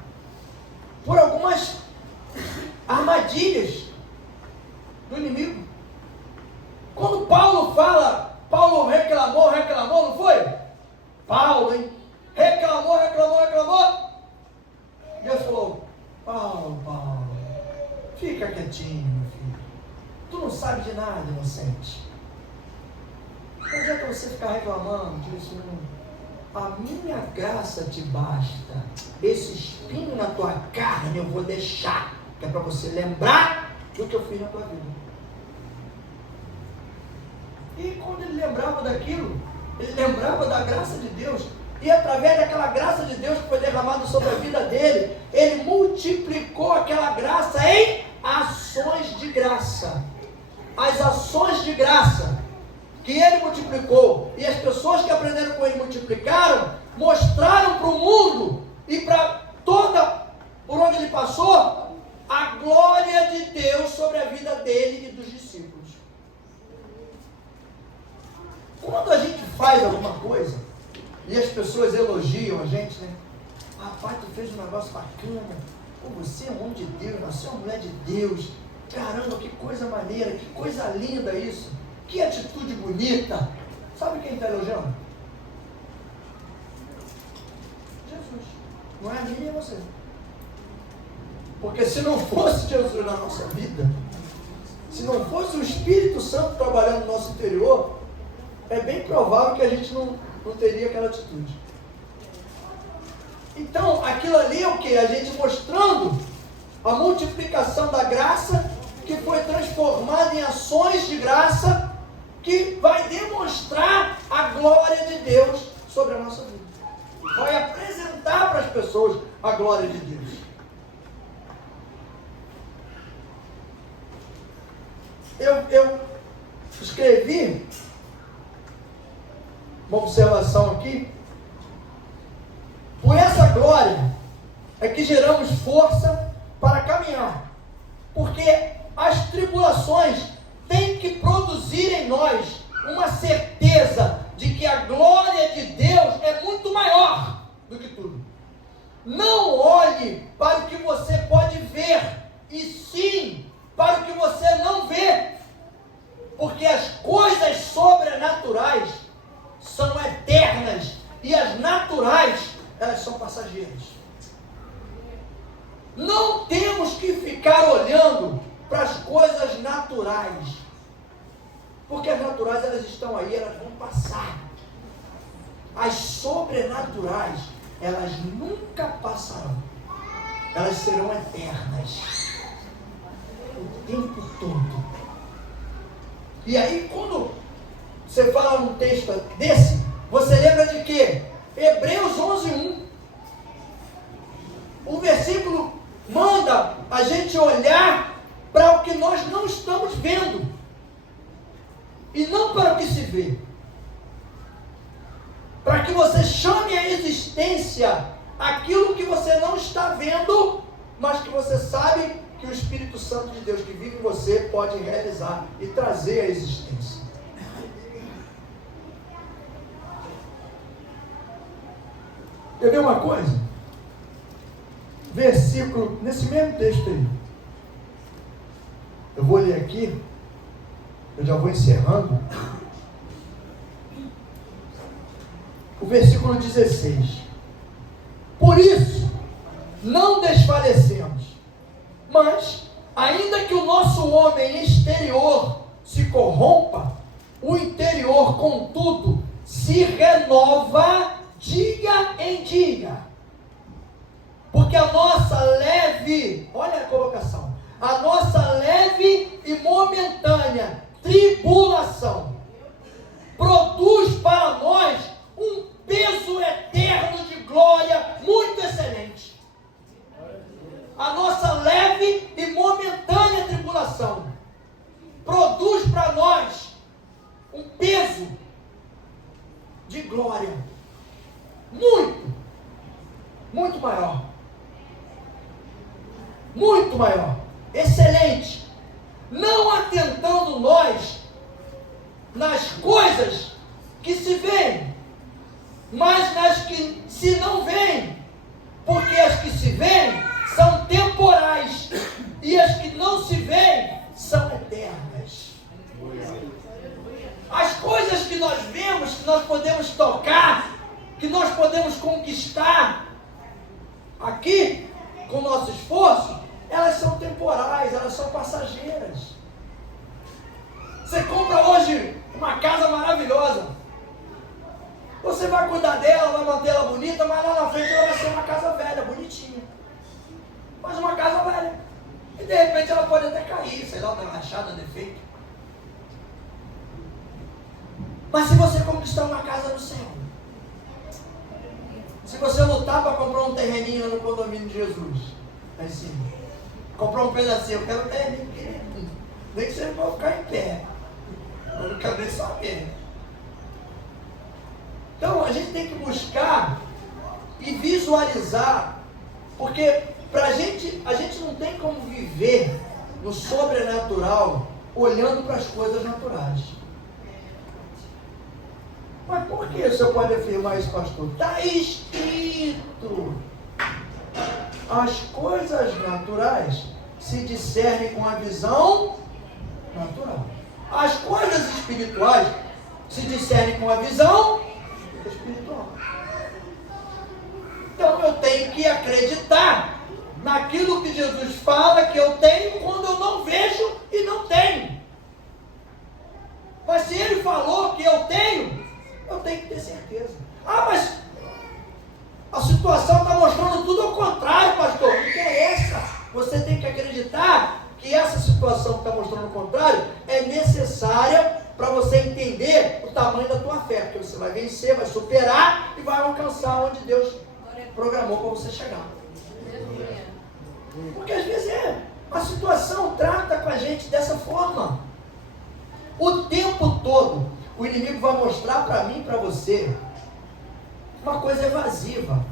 por algumas armadilhas do inimigo. Quando Paulo fala, Paulo reclamou, não foi? Paulo, hein? Reclamou. Deus falou, Paulo, fica quietinho, meu filho. Tu não sabe de nada, inocente. Não adianta você ficar reclamando disso, não. A minha graça te basta. Esse espinho na tua carne eu vou deixar, que é para você lembrar do que eu fiz na tua vida. E quando ele lembrava daquilo, ele lembrava da graça de Deus, e através daquela graça de Deus que foi derramada sobre a vida dele, ele multiplicou aquela graça em ações de graça. As ações de graça que ele multiplicou, e as pessoas que aprenderam com ele multiplicaram, mostraram para o mundo e para por onde ele passou, a glória de Deus sobre a vida dele e dos discípulos. Quando a gente faz alguma coisa e as pessoas elogiam a gente, né? Rapaz, tu fez um negócio bacana, pô, você é um homem de Deus, você é uma mulher de Deus, caramba, que coisa maneira, que coisa linda isso, que atitude bonita. Sabe quem está elogiando? Jesus. Não é a mim nem a você. Porque se não fosse Jesus na nossa vida, se não fosse o Espírito Santo trabalhando no nosso interior, é bem provável que a gente não teria aquela atitude. Então, aquilo ali é o que? A gente mostrando a multiplicação da graça, que foi transformada em ações de graça, que vai demonstrar a glória de Deus sobre a nossa vida. Vai apresentar para as pessoas a glória de Deus. Eu escrevi uma observação aqui. Por essa glória é que geramos força para caminhar, porque as tribulações têm que produzir em nós uma certeza de que a glória de Deus é muito maior do que tudo. Não olhe para o que você pode ver, e sim para o que você não vê, porque as coisas sobrenaturais são eternas e as naturais, elas são passageiras. Não temos que ficar olhando para as coisas naturais, porque as naturais elas estão aí, elas vão passar. As sobrenaturais, elas nunca passarão, elas serão eternas o tempo todo. E aí quando você fala num texto desse, você lembra de quê? Hebreus 11:1. O versículo manda a gente olhar para o que nós não estamos vendo e não para o que se vê, para que você chame à existência aquilo que você não está vendo, mas que você sabe que o Espírito Santo de Deus que vive em você pode realizar e trazer à existência. Quer ver uma coisa? Versículo, nesse mesmo texto aí, eu vou ler aqui, eu já vou encerrando, o versículo 16. Por isso, não desfalecemos, mas, ainda que o nosso homem exterior se corrompa, o interior, contudo, se renova dia em dia. Porque a nossa leve, olha a colocação, a nossa leve e momentânea tribulação produz para nós um peso eterno de glória muito excelente. A nossa leve e momentânea tribulação produz para nós um peso de glória muito maior. Muito maior, excelente, não atentando nós nas coisas que se veem, mas nas que se não veem, porque as que se veem são temporais e as que não se veem são eternas. As coisas que nós vemos, que nós podemos tocar, que nós podemos conquistar aqui com o nosso esforço, elas são temporais, elas são passageiras. Você compra hoje uma casa maravilhosa, você vai cuidar dela, vai manter ela bonita, mas lá na frente ela vai ser uma casa velha, bonitinha, mas uma casa velha, e de repente ela pode até cair, sei lá, dar rachada, defeito. Mas se você conquistar uma casa no céu, se você lutar para comprar um terreninho no condomínio de Jesus, aí sim, comprar um pedacinho, eu quero um terreninho pequenininho, nem que você não vai ficar em pé, eu não quero nem saber. Então a gente tem que buscar e visualizar, porque a gente não tem como viver no sobrenatural olhando para as coisas naturais. Mas por que o senhor pode afirmar isso, pastor? Está escrito. As coisas naturais se discernem com a visão natural. As coisas espirituais se discernem com a visão espiritual. Então eu tenho que acreditar naquilo que Jesus fala que eu tenho quando eu não vejo e não tenho. Mas se ele falou que eu tenho que ter certeza. Ah, mas a situação está mostrando tudo ao contrário, pastor. Não interessa. Você tem que acreditar que essa situação que está mostrando o contrário é necessária para você entender o tamanho da tua fé, porque você vai vencer, vai superar e vai alcançar onde Deus programou para você chegar. Porque às vezes a situação trata com a gente dessa forma. O tempo todo o inimigo vai mostrar para mim e para você uma coisa evasiva,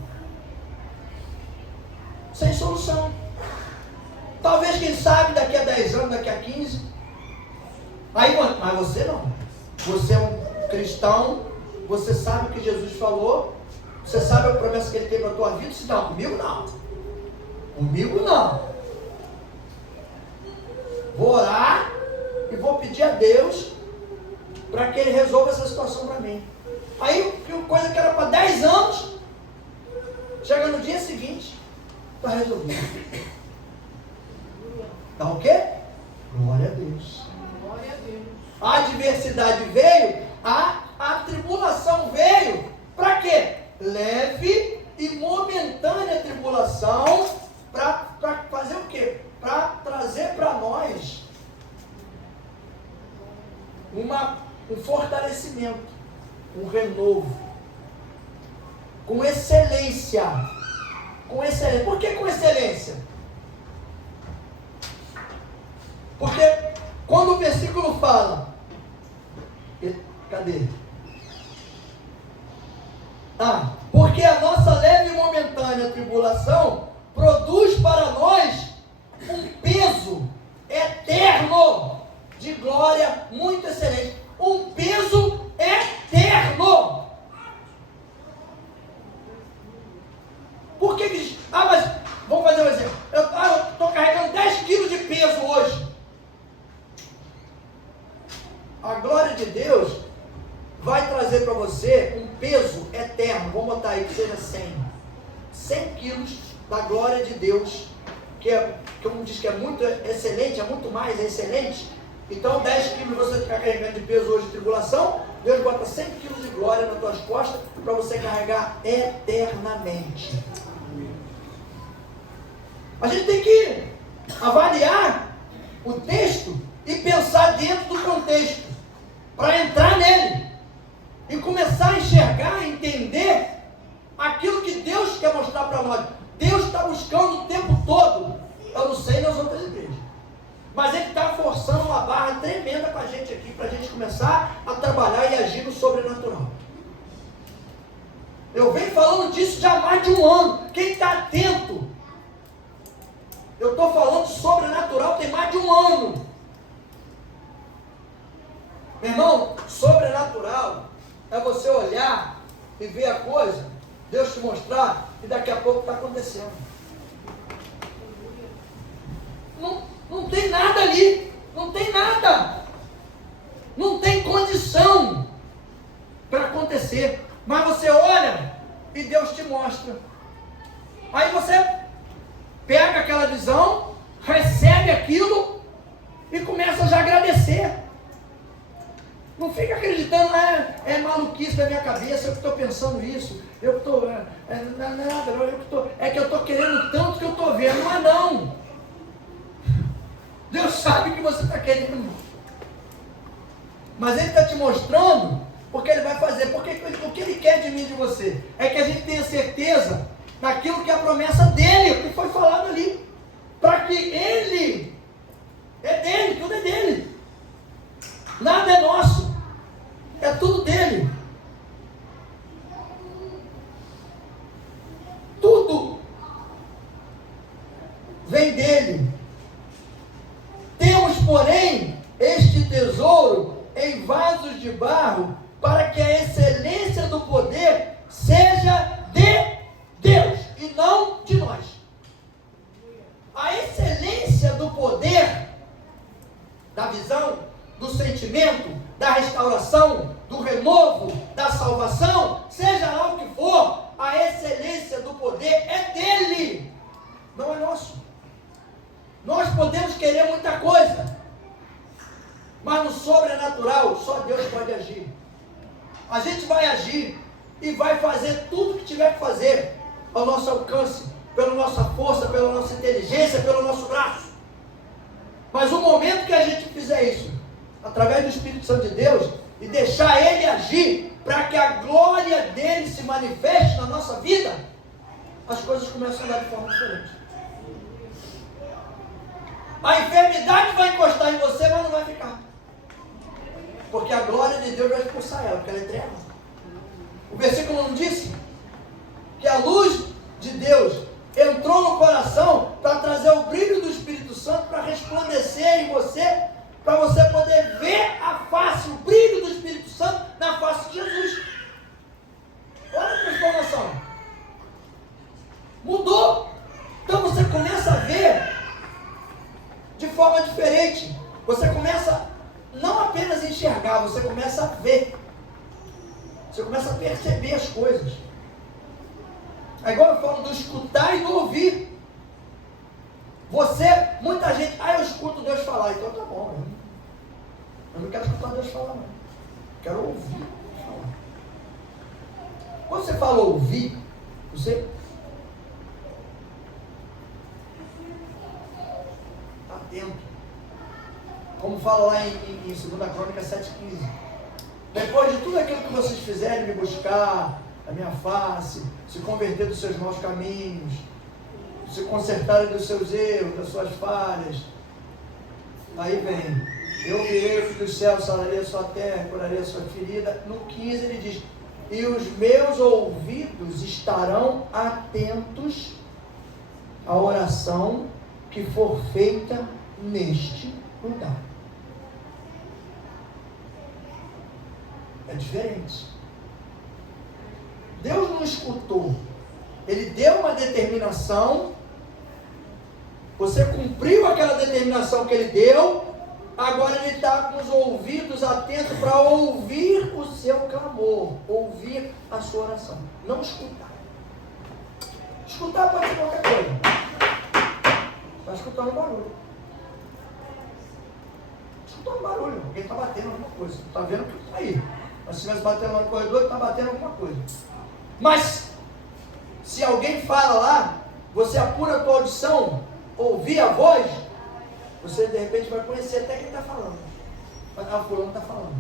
sem solução. Talvez, quem sabe, daqui a 10 anos, daqui a 15, aí, mas você não. Você é um cristão, você sabe o que Jesus falou, você sabe a promessa que ele teve na tua vida. Se não, comigo não. Comigo não. Vou orar e vou pedir a Deus para que Ele resolva essa situação para mim. Aí, coisa que era para 10 anos, chega no dia seguinte, está resolvido. Tá o quê? Glória a Deus. Glória a Deus. A adversidade veio, a tribulação veio, para quê? Leve e momentânea tribulação, para fazer o quê? Para trazer para nós um fortalecimento, um renovo, com excelência. Com excelência. Por que com excelência? Porque quando o versículo fala, cadê? Porque a nossa leve e momentânea tribulação produz para nós um peso eterno de glória muito excelente. Um peso eterno. Por que diz? Mas vamos fazer um exemplo. Eu estou carregando 10 quilos de peso hoje. A glória de Deus vai trazer para você um peso eterno. Vamos botar aí que seja 100 quilos da glória de Deus, que como diz que é muito excelente, é muito mais, é excelente. Então 10 quilos você está carregando de peso hoje de tribulação, Deus bota 100 quilos de glória nas tuas costas para você carregar eternamente. A gente tem que avaliar o texto e pensar dentro do contexto, para entrar nele e começar a enxergar, entender aquilo que Deus quer mostrar para nós. Deus está buscando o tempo todo. Eu não sei nas outras igrejas, mas Ele está forçando uma barra tremenda para a gente aqui, para a gente começar a trabalhar e agir no sobrenatural. Eu venho falando disso já há mais de um ano. Quem está atento, eu estou falando de sobrenatural tem mais de um ano. Meu irmão, sobrenatural é você olhar e ver a coisa, Deus te mostrar, e daqui a pouco está acontecendo. Não tem nada ali, não tem nada, não tem condição para acontecer, mas você olha e Deus te mostra. Aí você pega aquela visão, recebe aquilo e começa já a agradecer. Não fica acreditando, é maluquice da minha cabeça, eu que estou pensando isso, eu que estou, é que eu estou querendo tanto que eu estou vendo. Não é não. Deus sabe que você está querendo, mas Ele está te mostrando, porque Ele vai fazer, porque o que Ele quer de mim e de você, é que a gente tenha certeza daquilo que é a promessa dEle, que foi falado ali, para que Ele, é dEle, tudo é dEle, nada é nosso, é tudo dEle, tudo vem dEle. Temos, porém, este tesouro em vasos de barro, para que a excelência do poder seja de Deus e não de nós. A excelência do poder, da visão, do sentimento, da restauração, do renovo, da salvação, seja lá o que for, a excelência do poder é dele, não é nosso. Nós podemos querer muita coisa, mas no sobrenatural só Deus pode agir. A gente vai agir e vai fazer tudo que tiver que fazer ao nosso alcance, pela nossa força, pela nossa inteligência, pelo nosso braço. Mas o momento que a gente fizer isso, através do Espírito Santo de Deus, e deixar Ele agir, para que a glória dEle se manifeste na nossa vida, as coisas começam a andar de forma diferente. A enfermidade vai encostar em você, mas não vai ficar. Porque a glória de Deus vai expulsar ela, porque ela é eterna. O versículo não disse que a luz de Deus entrou no coração para trazer o brilho do Espírito Santo, para resplandecer em você, para você poder ver a face, o brilho do Espírito Você começa a perceber as coisas. É igual eu falo do escutar e do ouvir. Muita gente, eu escuto Deus falar, então tá bom. Eu não quero escutar Deus falar, não. Eu quero ouvir Deus falar. Quando você fala ouvir, você está atento. Como fala lá em 2 Crônica 7,15. Depois de tudo aquilo que vocês fizerem, me buscar a minha face, se converter dos seus maus caminhos, se consertarem dos seus erros, das suas falhas, aí vem, eu virei dos céus, sararei a sua terra, curarei a sua ferida. No 15 ele diz, e os meus ouvidos estarão atentos à oração que for feita neste lugar. É diferente. Deus não escutou. Ele deu uma determinação. Você cumpriu aquela determinação que ele deu. Agora ele está com os ouvidos atentos para ouvir o seu clamor. Ouvir a sua oração. Não escutar. Escutar pode ser qualquer coisa. Está escutando barulho. Escutando barulho. Alguém está batendo alguma coisa. Está vendo que está aí. Mas se estivesse batendo lá no corredor, está batendo alguma coisa. Mas, se alguém fala lá, você apura a tua audição, ouvir a voz, você de repente vai conhecer até quem está falando. Mas fulano está falando.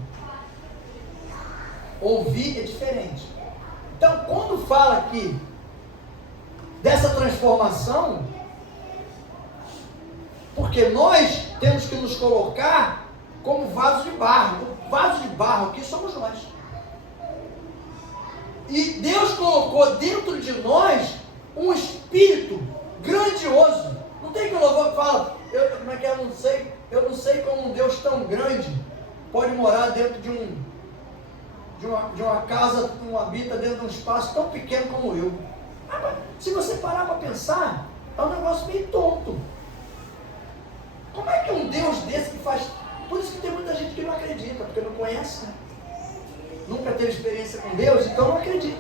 Ouvir é diferente. Então, quando fala aqui dessa transformação, porque nós temos que nos colocar como vaso de barro. O vaso de barro aqui somos nós. E Deus colocou dentro de nós um espírito grandioso. Não tem que o louvor que fala, como é que é? Eu não sei como um Deus tão grande pode morar dentro de uma casa, habita dentro de um espaço tão pequeno como eu. Se você parar para pensar, é um negócio meio tonto. Como é que um Deus desse que faz... Por isso que tem muita gente que não acredita, porque não conhece, né? Nunca teve experiência com Deus, então não acredita.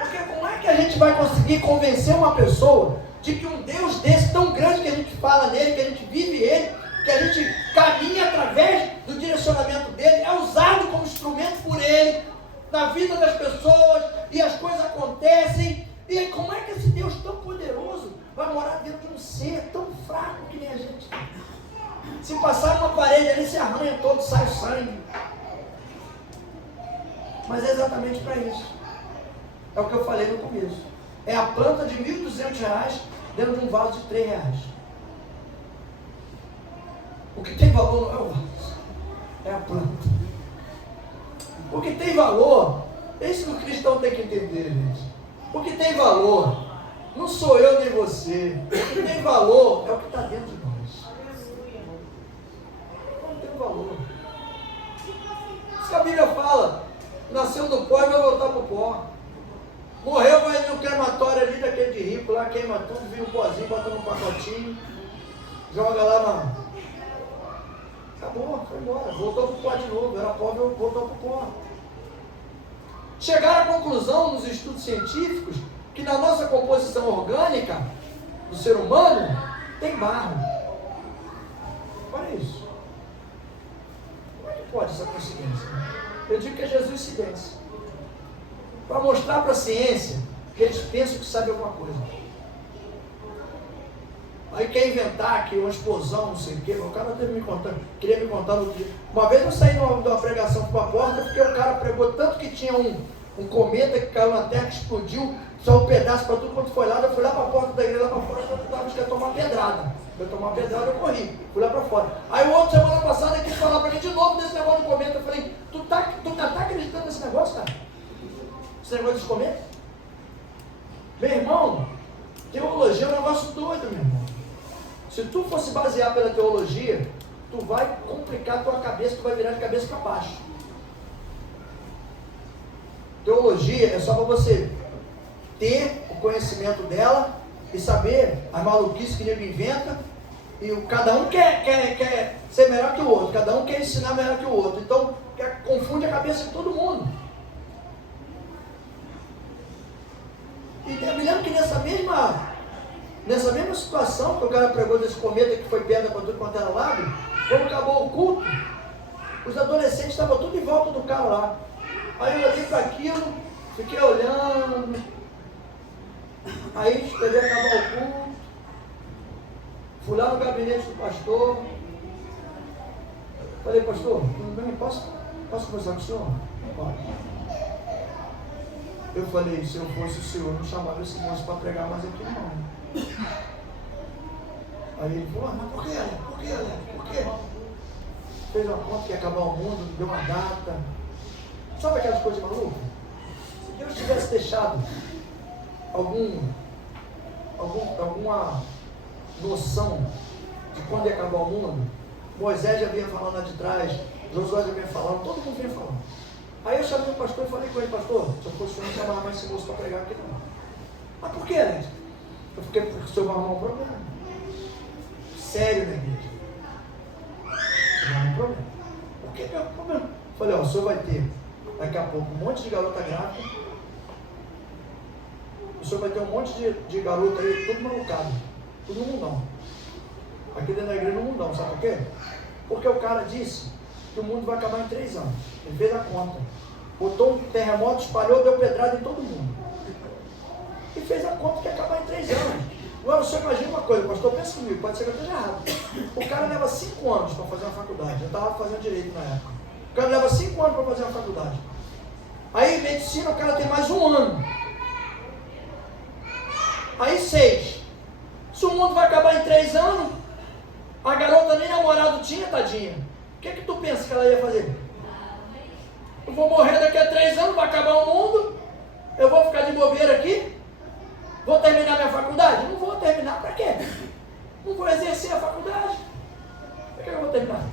Porque como é que a gente vai conseguir convencer uma pessoa de que um Deus desse tão grande que a gente fala nele, que a gente vive ele, que a gente caminha através do direcionamento dele, é usado como instrumento por ele na vida das pessoas, e as coisas acontecem, e aí, como é que esse Deus tão poderoso vai morar dentro de um ser tão fraco que nem a gente? Se passar uma parede ali, se arranha todo, sai o sangue. Mas é exatamente para isso. É o que eu falei no começo. É a planta de R$1.200 dentro de um vaso de R$3. O que tem valor não é o vaso, é a planta. O que tem valor, é isso que o cristão tem que entender, gente. O que tem valor não sou eu nem você. O que tem valor é o que está dentro de nós. Não tem valor. Isso que a Bíblia fala. Nasceu do pó e vai voltar para o pó. Morreu, vai no crematório ali daquele de rico lá, queima tudo, vira um pozinho, bota num pacotinho, joga lá na... Acabou, foi embora. Voltou para o pó de novo. Era pobre, voltou para o pó. Chegaram à conclusão nos estudos científicos que na nossa composição orgânica do ser humano tem barro. Olha isso. Como é que pode essa coincidência? Eu digo que é Jesus se vence. Para mostrar para a ciência que eles pensam que sabem alguma coisa. Aí quer inventar que uma explosão, não sei o quê. O cara queria me contar no dia. Uma vez eu saí de uma pregação para a porta, porque o cara pregou tanto que tinha um cometa que caiu na terra, que explodiu, só um pedaço para tudo quanto foi lá. Eu fui lá para a porta da igreja, lá para fora, eu estava buscando tomar pedrada. Eu tomar pedrada, eu corri, fui lá para fora. Aí o outro, semana passada, quis falar para mim de novo desse negócio do cometa. Eu falei, tu ainda está acreditando nesse negócio, cara? Esse negócio dos cometas? Meu irmão, teologia é um negócio doido, meu irmão. Se tu fosse basear pela teologia, tu vai complicar a tua cabeça, tu vai virar de cabeça para baixo. Teologia é só para você ter o conhecimento dela e saber as maluquices que ele inventa, e cada um quer ser melhor que o outro, cada um quer ensinar melhor que o outro, então confunde a cabeça de todo mundo. nessa mesma situação que o cara pregou desse cometa que foi pedra para tudo quanto era lado, quando acabou o culto, os adolescentes estavam tudo em volta do cara lá. Aí eu olhei para aquilo, fiquei olhando, aí esperei acabar o culto, fui lá no gabinete do pastor, falei, pastor, tudo bem? Posso conversar com o senhor? Não pode. Eu falei, se eu fosse o senhor, não chamava esse moço para pregar mais aqui não. Aí ele falou, mas por que, Alex? Por que, Alex? Por quê? Fez uma conta que ia acabar o mundo, deu uma data. Sabe aquelas coisas malucas? Se Deus tivesse deixado alguma noção de quando ia acabar o mundo, Moisés já vinha falando lá de trás, Josué já vinha falando, todo mundo vinha falando. Aí eu chamei o pastor e falei com ele, pastor, se eu fosse o senhor, não chamava mais esse moço para pregar aqui não. Mas por que, Alex? Eu fiquei, porque o senhor vai arrumar um problema. Sério na igreja. Vai arrumar um problema. Por que é um problema? Eu falei, ó, o senhor vai ter daqui a pouco um monte de garota grávida. O senhor vai ter um monte de garota aí, tudo malucado. Tudo no mundão. Aqui dentro da igreja no mundão, sabe por quê? Porque o cara disse que o mundo vai acabar em 3 anos. Ele fez a conta. Botou um terremoto, espalhou, deu pedrada em todo mundo. E fez a conta que ia acabar em 3 anos. Agora você imagina uma coisa, pastor, pensa comigo, pode ser que eu esteja errado. O cara leva 5 anos para fazer uma faculdade. Eu estava fazendo direito na época. O cara leva 5 anos para fazer uma faculdade. Aí medicina o cara tem mais 1 ano. Aí 6. Se o mundo vai acabar em 3 anos, a garota nem namorado tinha, tadinha. O que tu pensa que ela ia fazer? Eu vou morrer daqui a 3 anos, vai acabar o mundo, eu vou ficar de bobeira aqui? Vou terminar minha faculdade? Não vou terminar, para quê? Não vou exercer a faculdade. Para que eu vou terminar?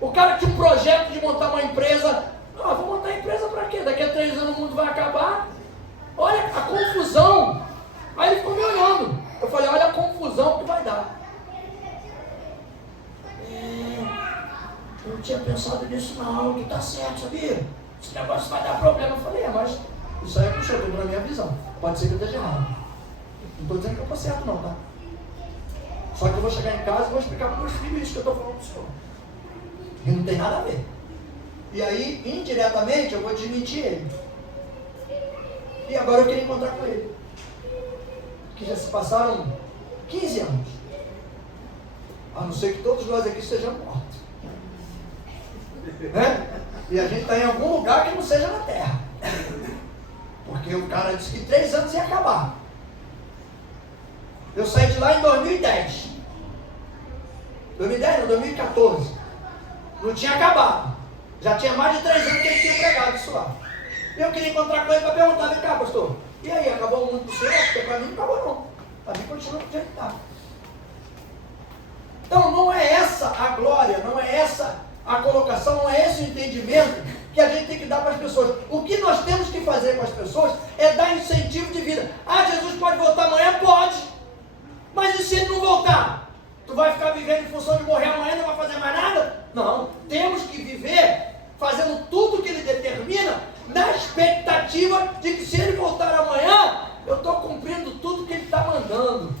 O cara tinha um projeto de montar uma empresa. Ah, vou montar a empresa para quê? Daqui a 3 anos o mundo vai acabar. Olha a confusão. Aí ele ficou me olhando. Eu falei, olha a confusão que vai dar. Eu não tinha pensado nisso não, que tá certo, sabia? Esse negócio vai dar problema. Eu falei, mas isso aí é puxou, eu tô na minha visão. Pode ser que eu esteja errado. Não estou dizendo que eu estou certo não, tá? Só que eu vou chegar em casa e vou explicar para meus filhos isso que eu estou falando para o senhor. E não tem nada a ver. E aí, indiretamente, eu vou desmentir ele. E agora eu queria encontrar com ele. Que já se passaram 15 anos. A não ser que todos nós aqui sejamos mortos. Né? E a gente está em algum lugar que não seja na terra. Porque o cara disse que 3 anos ia acabar. Eu saí de lá em 2010. 2010 não, 2014. Não tinha acabado. Já tinha mais de 3 anos que ele tinha pregado isso lá. Eu queria encontrar com ele para perguntar, vem cá, pastor, e aí, acabou o mundo do senhor? Porque para mim não acabou não. Para mim continua do jeito que está. Então não é essa a glória, não é essa a colocação, não é esse o entendimento que a gente tem que dar para as pessoas. O que nós temos que fazer com as pessoas é dar incentivo de vida. Ah, Jesus pode voltar amanhã? Pode. Mas e se ele não voltar? Tu vai ficar vivendo em função de morrer amanhã e não vai fazer mais nada? Não. Temos que viver fazendo tudo que ele determina na expectativa de que se ele voltar amanhã, eu estou cumprindo tudo que ele está mandando.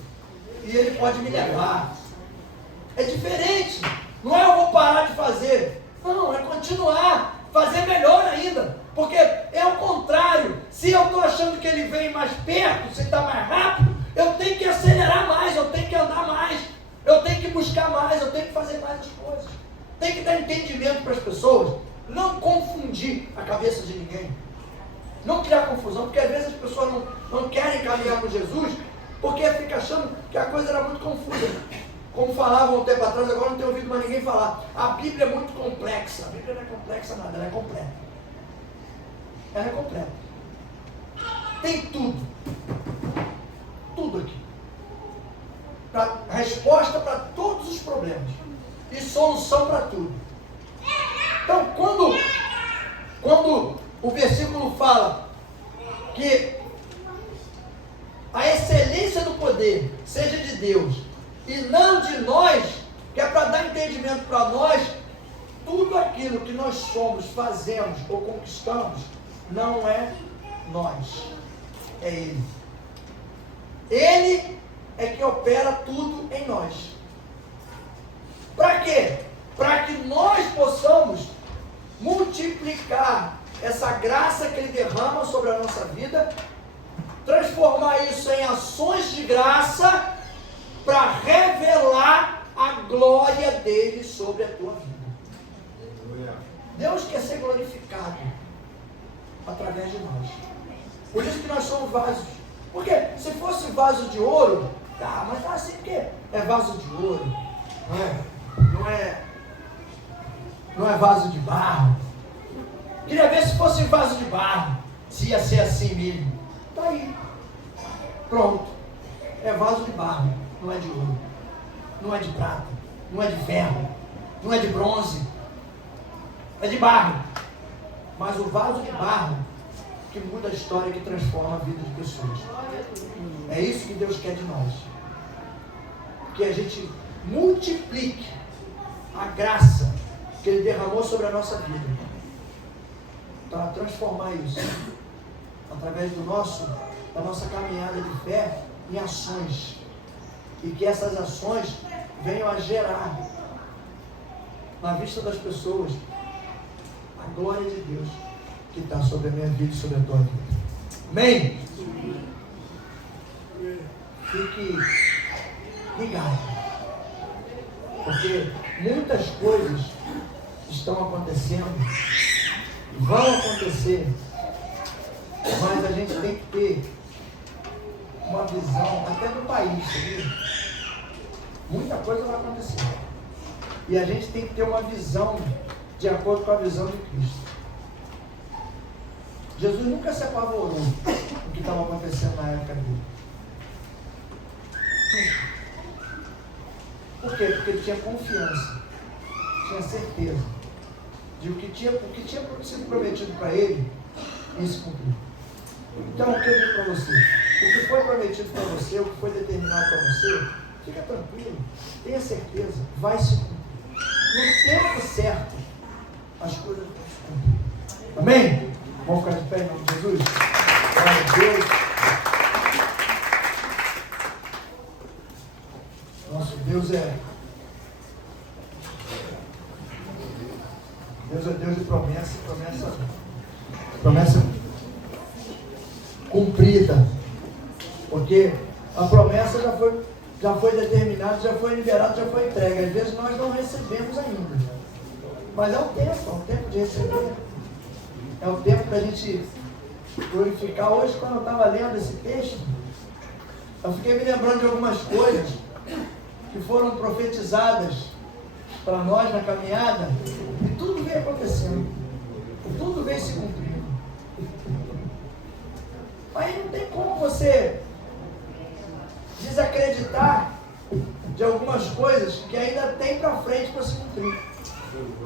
E ele pode me levar. É diferente. Não é eu vou parar de fazer. Não, é continuar. Fazer melhor ainda. Porque é o contrário. Se eu estou achando que ele vem mais perto, se está mais rápido, eu tenho que acelerar mais, eu tenho que andar mais, eu tenho que buscar mais, eu tenho que fazer mais as coisas. Tem que dar entendimento para as pessoas. Não confundir a cabeça de ninguém. Não criar confusão, porque às vezes as pessoas não querem caminhar com Jesus, porque fica achando que a coisa era muito confusa. Como falavam um tempo atrás, agora não tenho ouvido mais ninguém falar. A Bíblia é muito complexa. A Bíblia não é complexa nada, ela é completa. Ela é completa. Tem tudo. Tudo aqui. Resposta para todos os problemas. E solução para tudo. Então, quando o versículo fala que a excelência do poder seja de Deus e não de nós, que é para dar entendimento para nós, tudo aquilo que nós somos, fazemos ou conquistamos, não é nós, é Ele. Ele é que opera tudo em nós. Para quê? Para que nós possamos multiplicar essa graça que Ele derrama sobre a nossa vida, transformar isso em ações de graça, para revelar a glória dele sobre a tua vida. Deus quer ser glorificado através de nós. Por isso que nós somos vasos. Porque se fosse vaso de ouro, mas tá assim porque é vaso de ouro, não é vaso de barro. Queria ver se fosse vaso de barro, se ia ser assim mesmo. Está aí. Pronto. É vaso de barro, não é de ouro. Não é de prata, não é de ferro, não é de bronze. É de barro. Mas o vaso de barro que muda a história, que transforma a vida de pessoas. É isso que Deus quer de nós. Que a gente multiplique a graça que Ele derramou sobre a nossa vida, para transformar isso através da nossa caminhada de fé em ações, e que essas ações venham a gerar na vista das pessoas a glória de Deus que está sobre a minha vida e sobre a tua vida. Amém? Fique ligado, porque muitas coisas estão acontecendo, vão acontecer, mas a gente tem que ter uma visão, até do país, sabia? Muita coisa vai acontecer, e a gente tem que ter uma visão de acordo com a visão de Cristo. Jesus nunca se apavorou do que estava acontecendo na época dele. Por quê? Porque ele tinha confiança, tinha certeza de o que tinha sido prometido para ele, em se cumprir. Então, o que eu digo para você? O que foi prometido para você, o que foi determinado para você, fica tranquilo, tenha certeza, vai se cumprir. No tempo certo, as coisas vão se cumprir. Amém? Vamos ficar de pé em nome de Jesus? Glória a Deus. Nosso Deus é Deus de promessa cumprida. Porque a promessa já foi determinada, já foi liberada, já foi entregue. Às vezes nós não recebemos ainda. Mas é o tempo de receber. É o tempo da gente glorificar. Hoje, quando eu estava lendo esse texto, eu fiquei me lembrando de algumas coisas que foram profetizadas para nós na caminhada, e tudo veio acontecendo, tudo veio se cumprindo. Aí não tem como você desacreditar de algumas coisas que ainda tem para frente para se cumprir.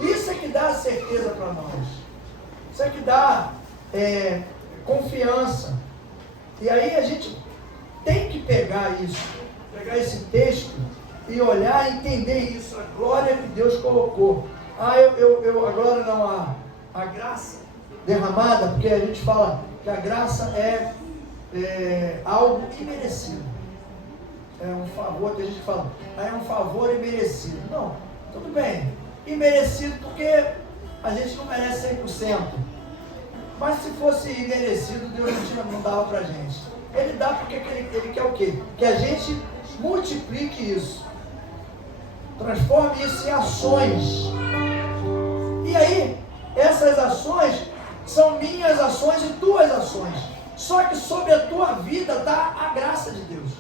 Isso é que dá certeza para nós, isso é que dá confiança. E aí a gente tem que pegar esse texto e olhar e entender isso, a glória que Deus colocou. Agora não, a graça derramada, porque a gente fala que a graça é algo imerecido. É um favor, tem gente que fala, é um favor imerecido. Não, tudo bem, imerecido porque a gente não merece 100%. Mas se fosse imerecido, Deus não dava pra gente. Ele dá porque ele quer o quê? Que a gente multiplique isso. Transforme isso em ações. E aí, essas ações são minhas ações e tuas ações. Só que sobre a tua vida está a graça de Deus.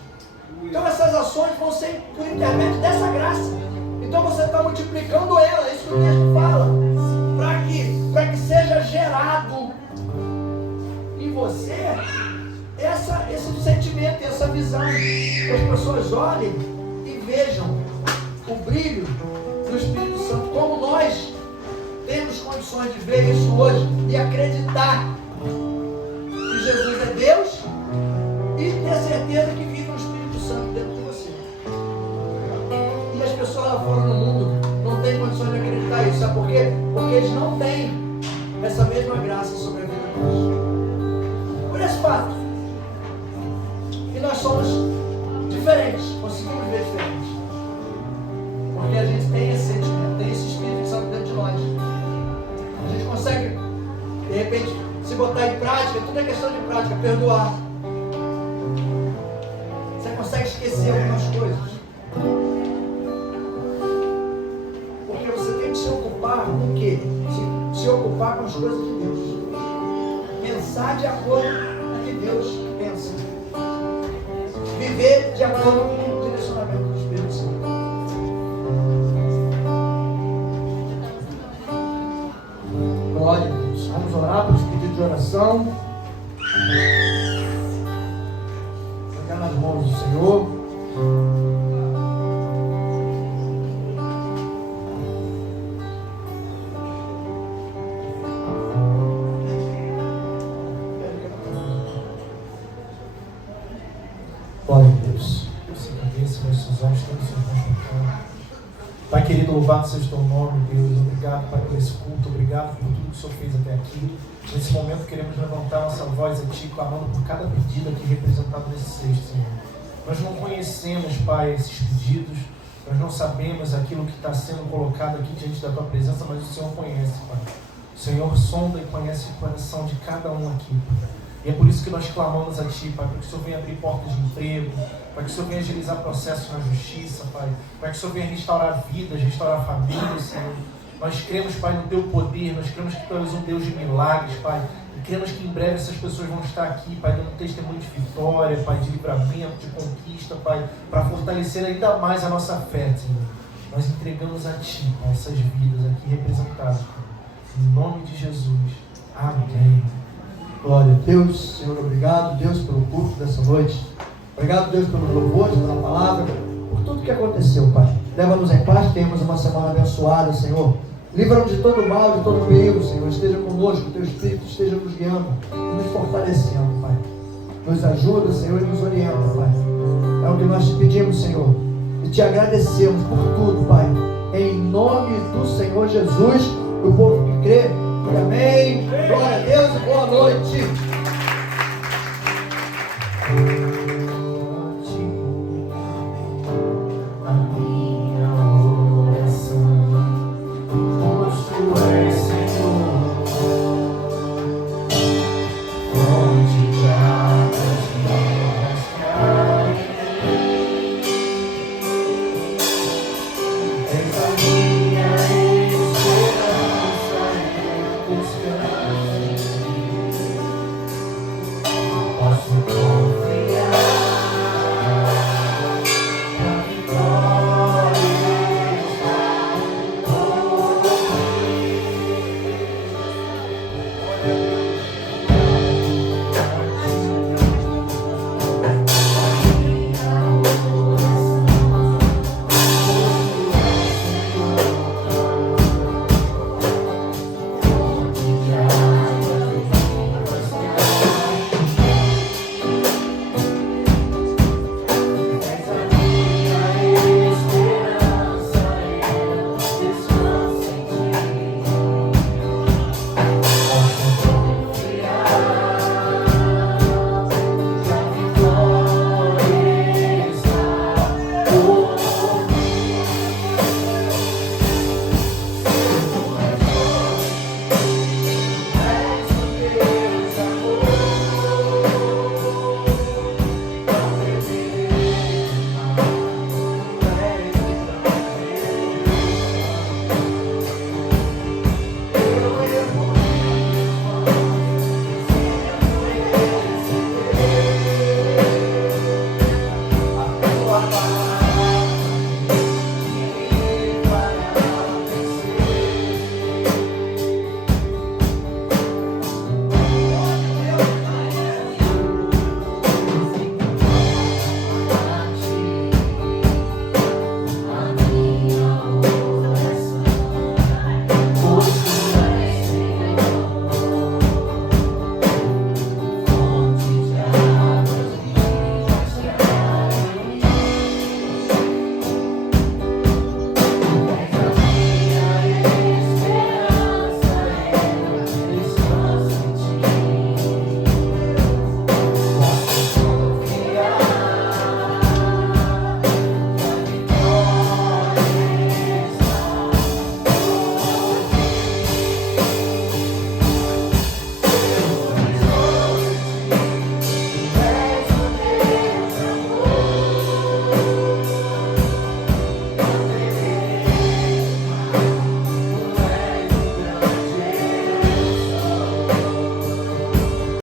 Então essas ações vão ser por intermédio dessa graça. Então você está multiplicando ela, é isso que o texto fala. Para que seja gerado em você esse sentimento, essa visão. Que as pessoas olhem e vejam o brilho do Espírito Santo, como nós temos condições de ver isso hoje e acreditar que Jesus é Deus e ter certeza que vive o Espírito Santo dentro de você. E as pessoas lá fora no mundo não têm condições de acreditar isso. Sabe por quê? Porque eles não têm essa mesma graça sobre a vida deles. Por esse fato, que nós somos prática, tudo é questão de prática. Perdoar. Você consegue esquecer algumas coisas. Porque você tem que se ocupar com o quê? Se ocupar com as coisas de Deus. Pensar de acordo com o que Deus pensa. Viver de acordo com o direcionamento do Espírito Santo. Glória a Deus. Vamos orar pelos pedidos de oração. Pegar nas mãos do Senhor. Glória a Deus. Você cabeça, meus seus olhos, todos os seus mãos para cá. Pai querido, louvado seja o teu nome, Deus. Obrigado, Pai, por esse culto. Obrigado por tudo que o Senhor fez até aqui. Nesse momento queremos levantar nossa voz a Ti, clamando por cada pedido aqui representado nesse texto, Senhor. Nós não conhecemos, Pai, esses pedidos. Nós não sabemos aquilo que está sendo colocado aqui diante da Tua presença, mas o Senhor conhece, Pai. O Senhor sonda e conhece o coração de cada um aqui, Pai. E é por isso que nós clamamos a Ti, Pai, para que o Senhor venha abrir portas de emprego, para que o Senhor venha agilizar processos na justiça, Pai, para que o Senhor venha restaurar vidas, restaurar famílias, Senhor. Nós cremos, Pai, no Teu poder, nós cremos que Tu és um Deus de milagres, Pai, e cremos que em breve essas pessoas vão estar aqui, Pai, dando testemunho de vitória, Pai, de livramento, de conquista, Pai, para fortalecer ainda mais a nossa fé, Senhor. Nós entregamos a Ti, Pai, essas vidas aqui representadas, Pai. Em nome de Jesus. Amém. Glória a Deus. Senhor, obrigado, Deus, pelo culto dessa noite. Obrigado, Deus, pelo louvor, pela palavra, por tudo que aconteceu, Pai. Leva-nos em paz, tenhamos uma semana abençoada, Senhor. Livra-nos de todo mal, de todo perigo, Senhor. Esteja conosco, o Teu Espírito esteja nos guiando, nos fortalecendo, Pai. Nos ajuda, Senhor, e nos orienta, Pai. É o que nós te pedimos, Senhor. E te agradecemos por tudo, Pai. Em nome do Senhor Jesus, o povo que crê. Amém. Glória a Deus e boa noite.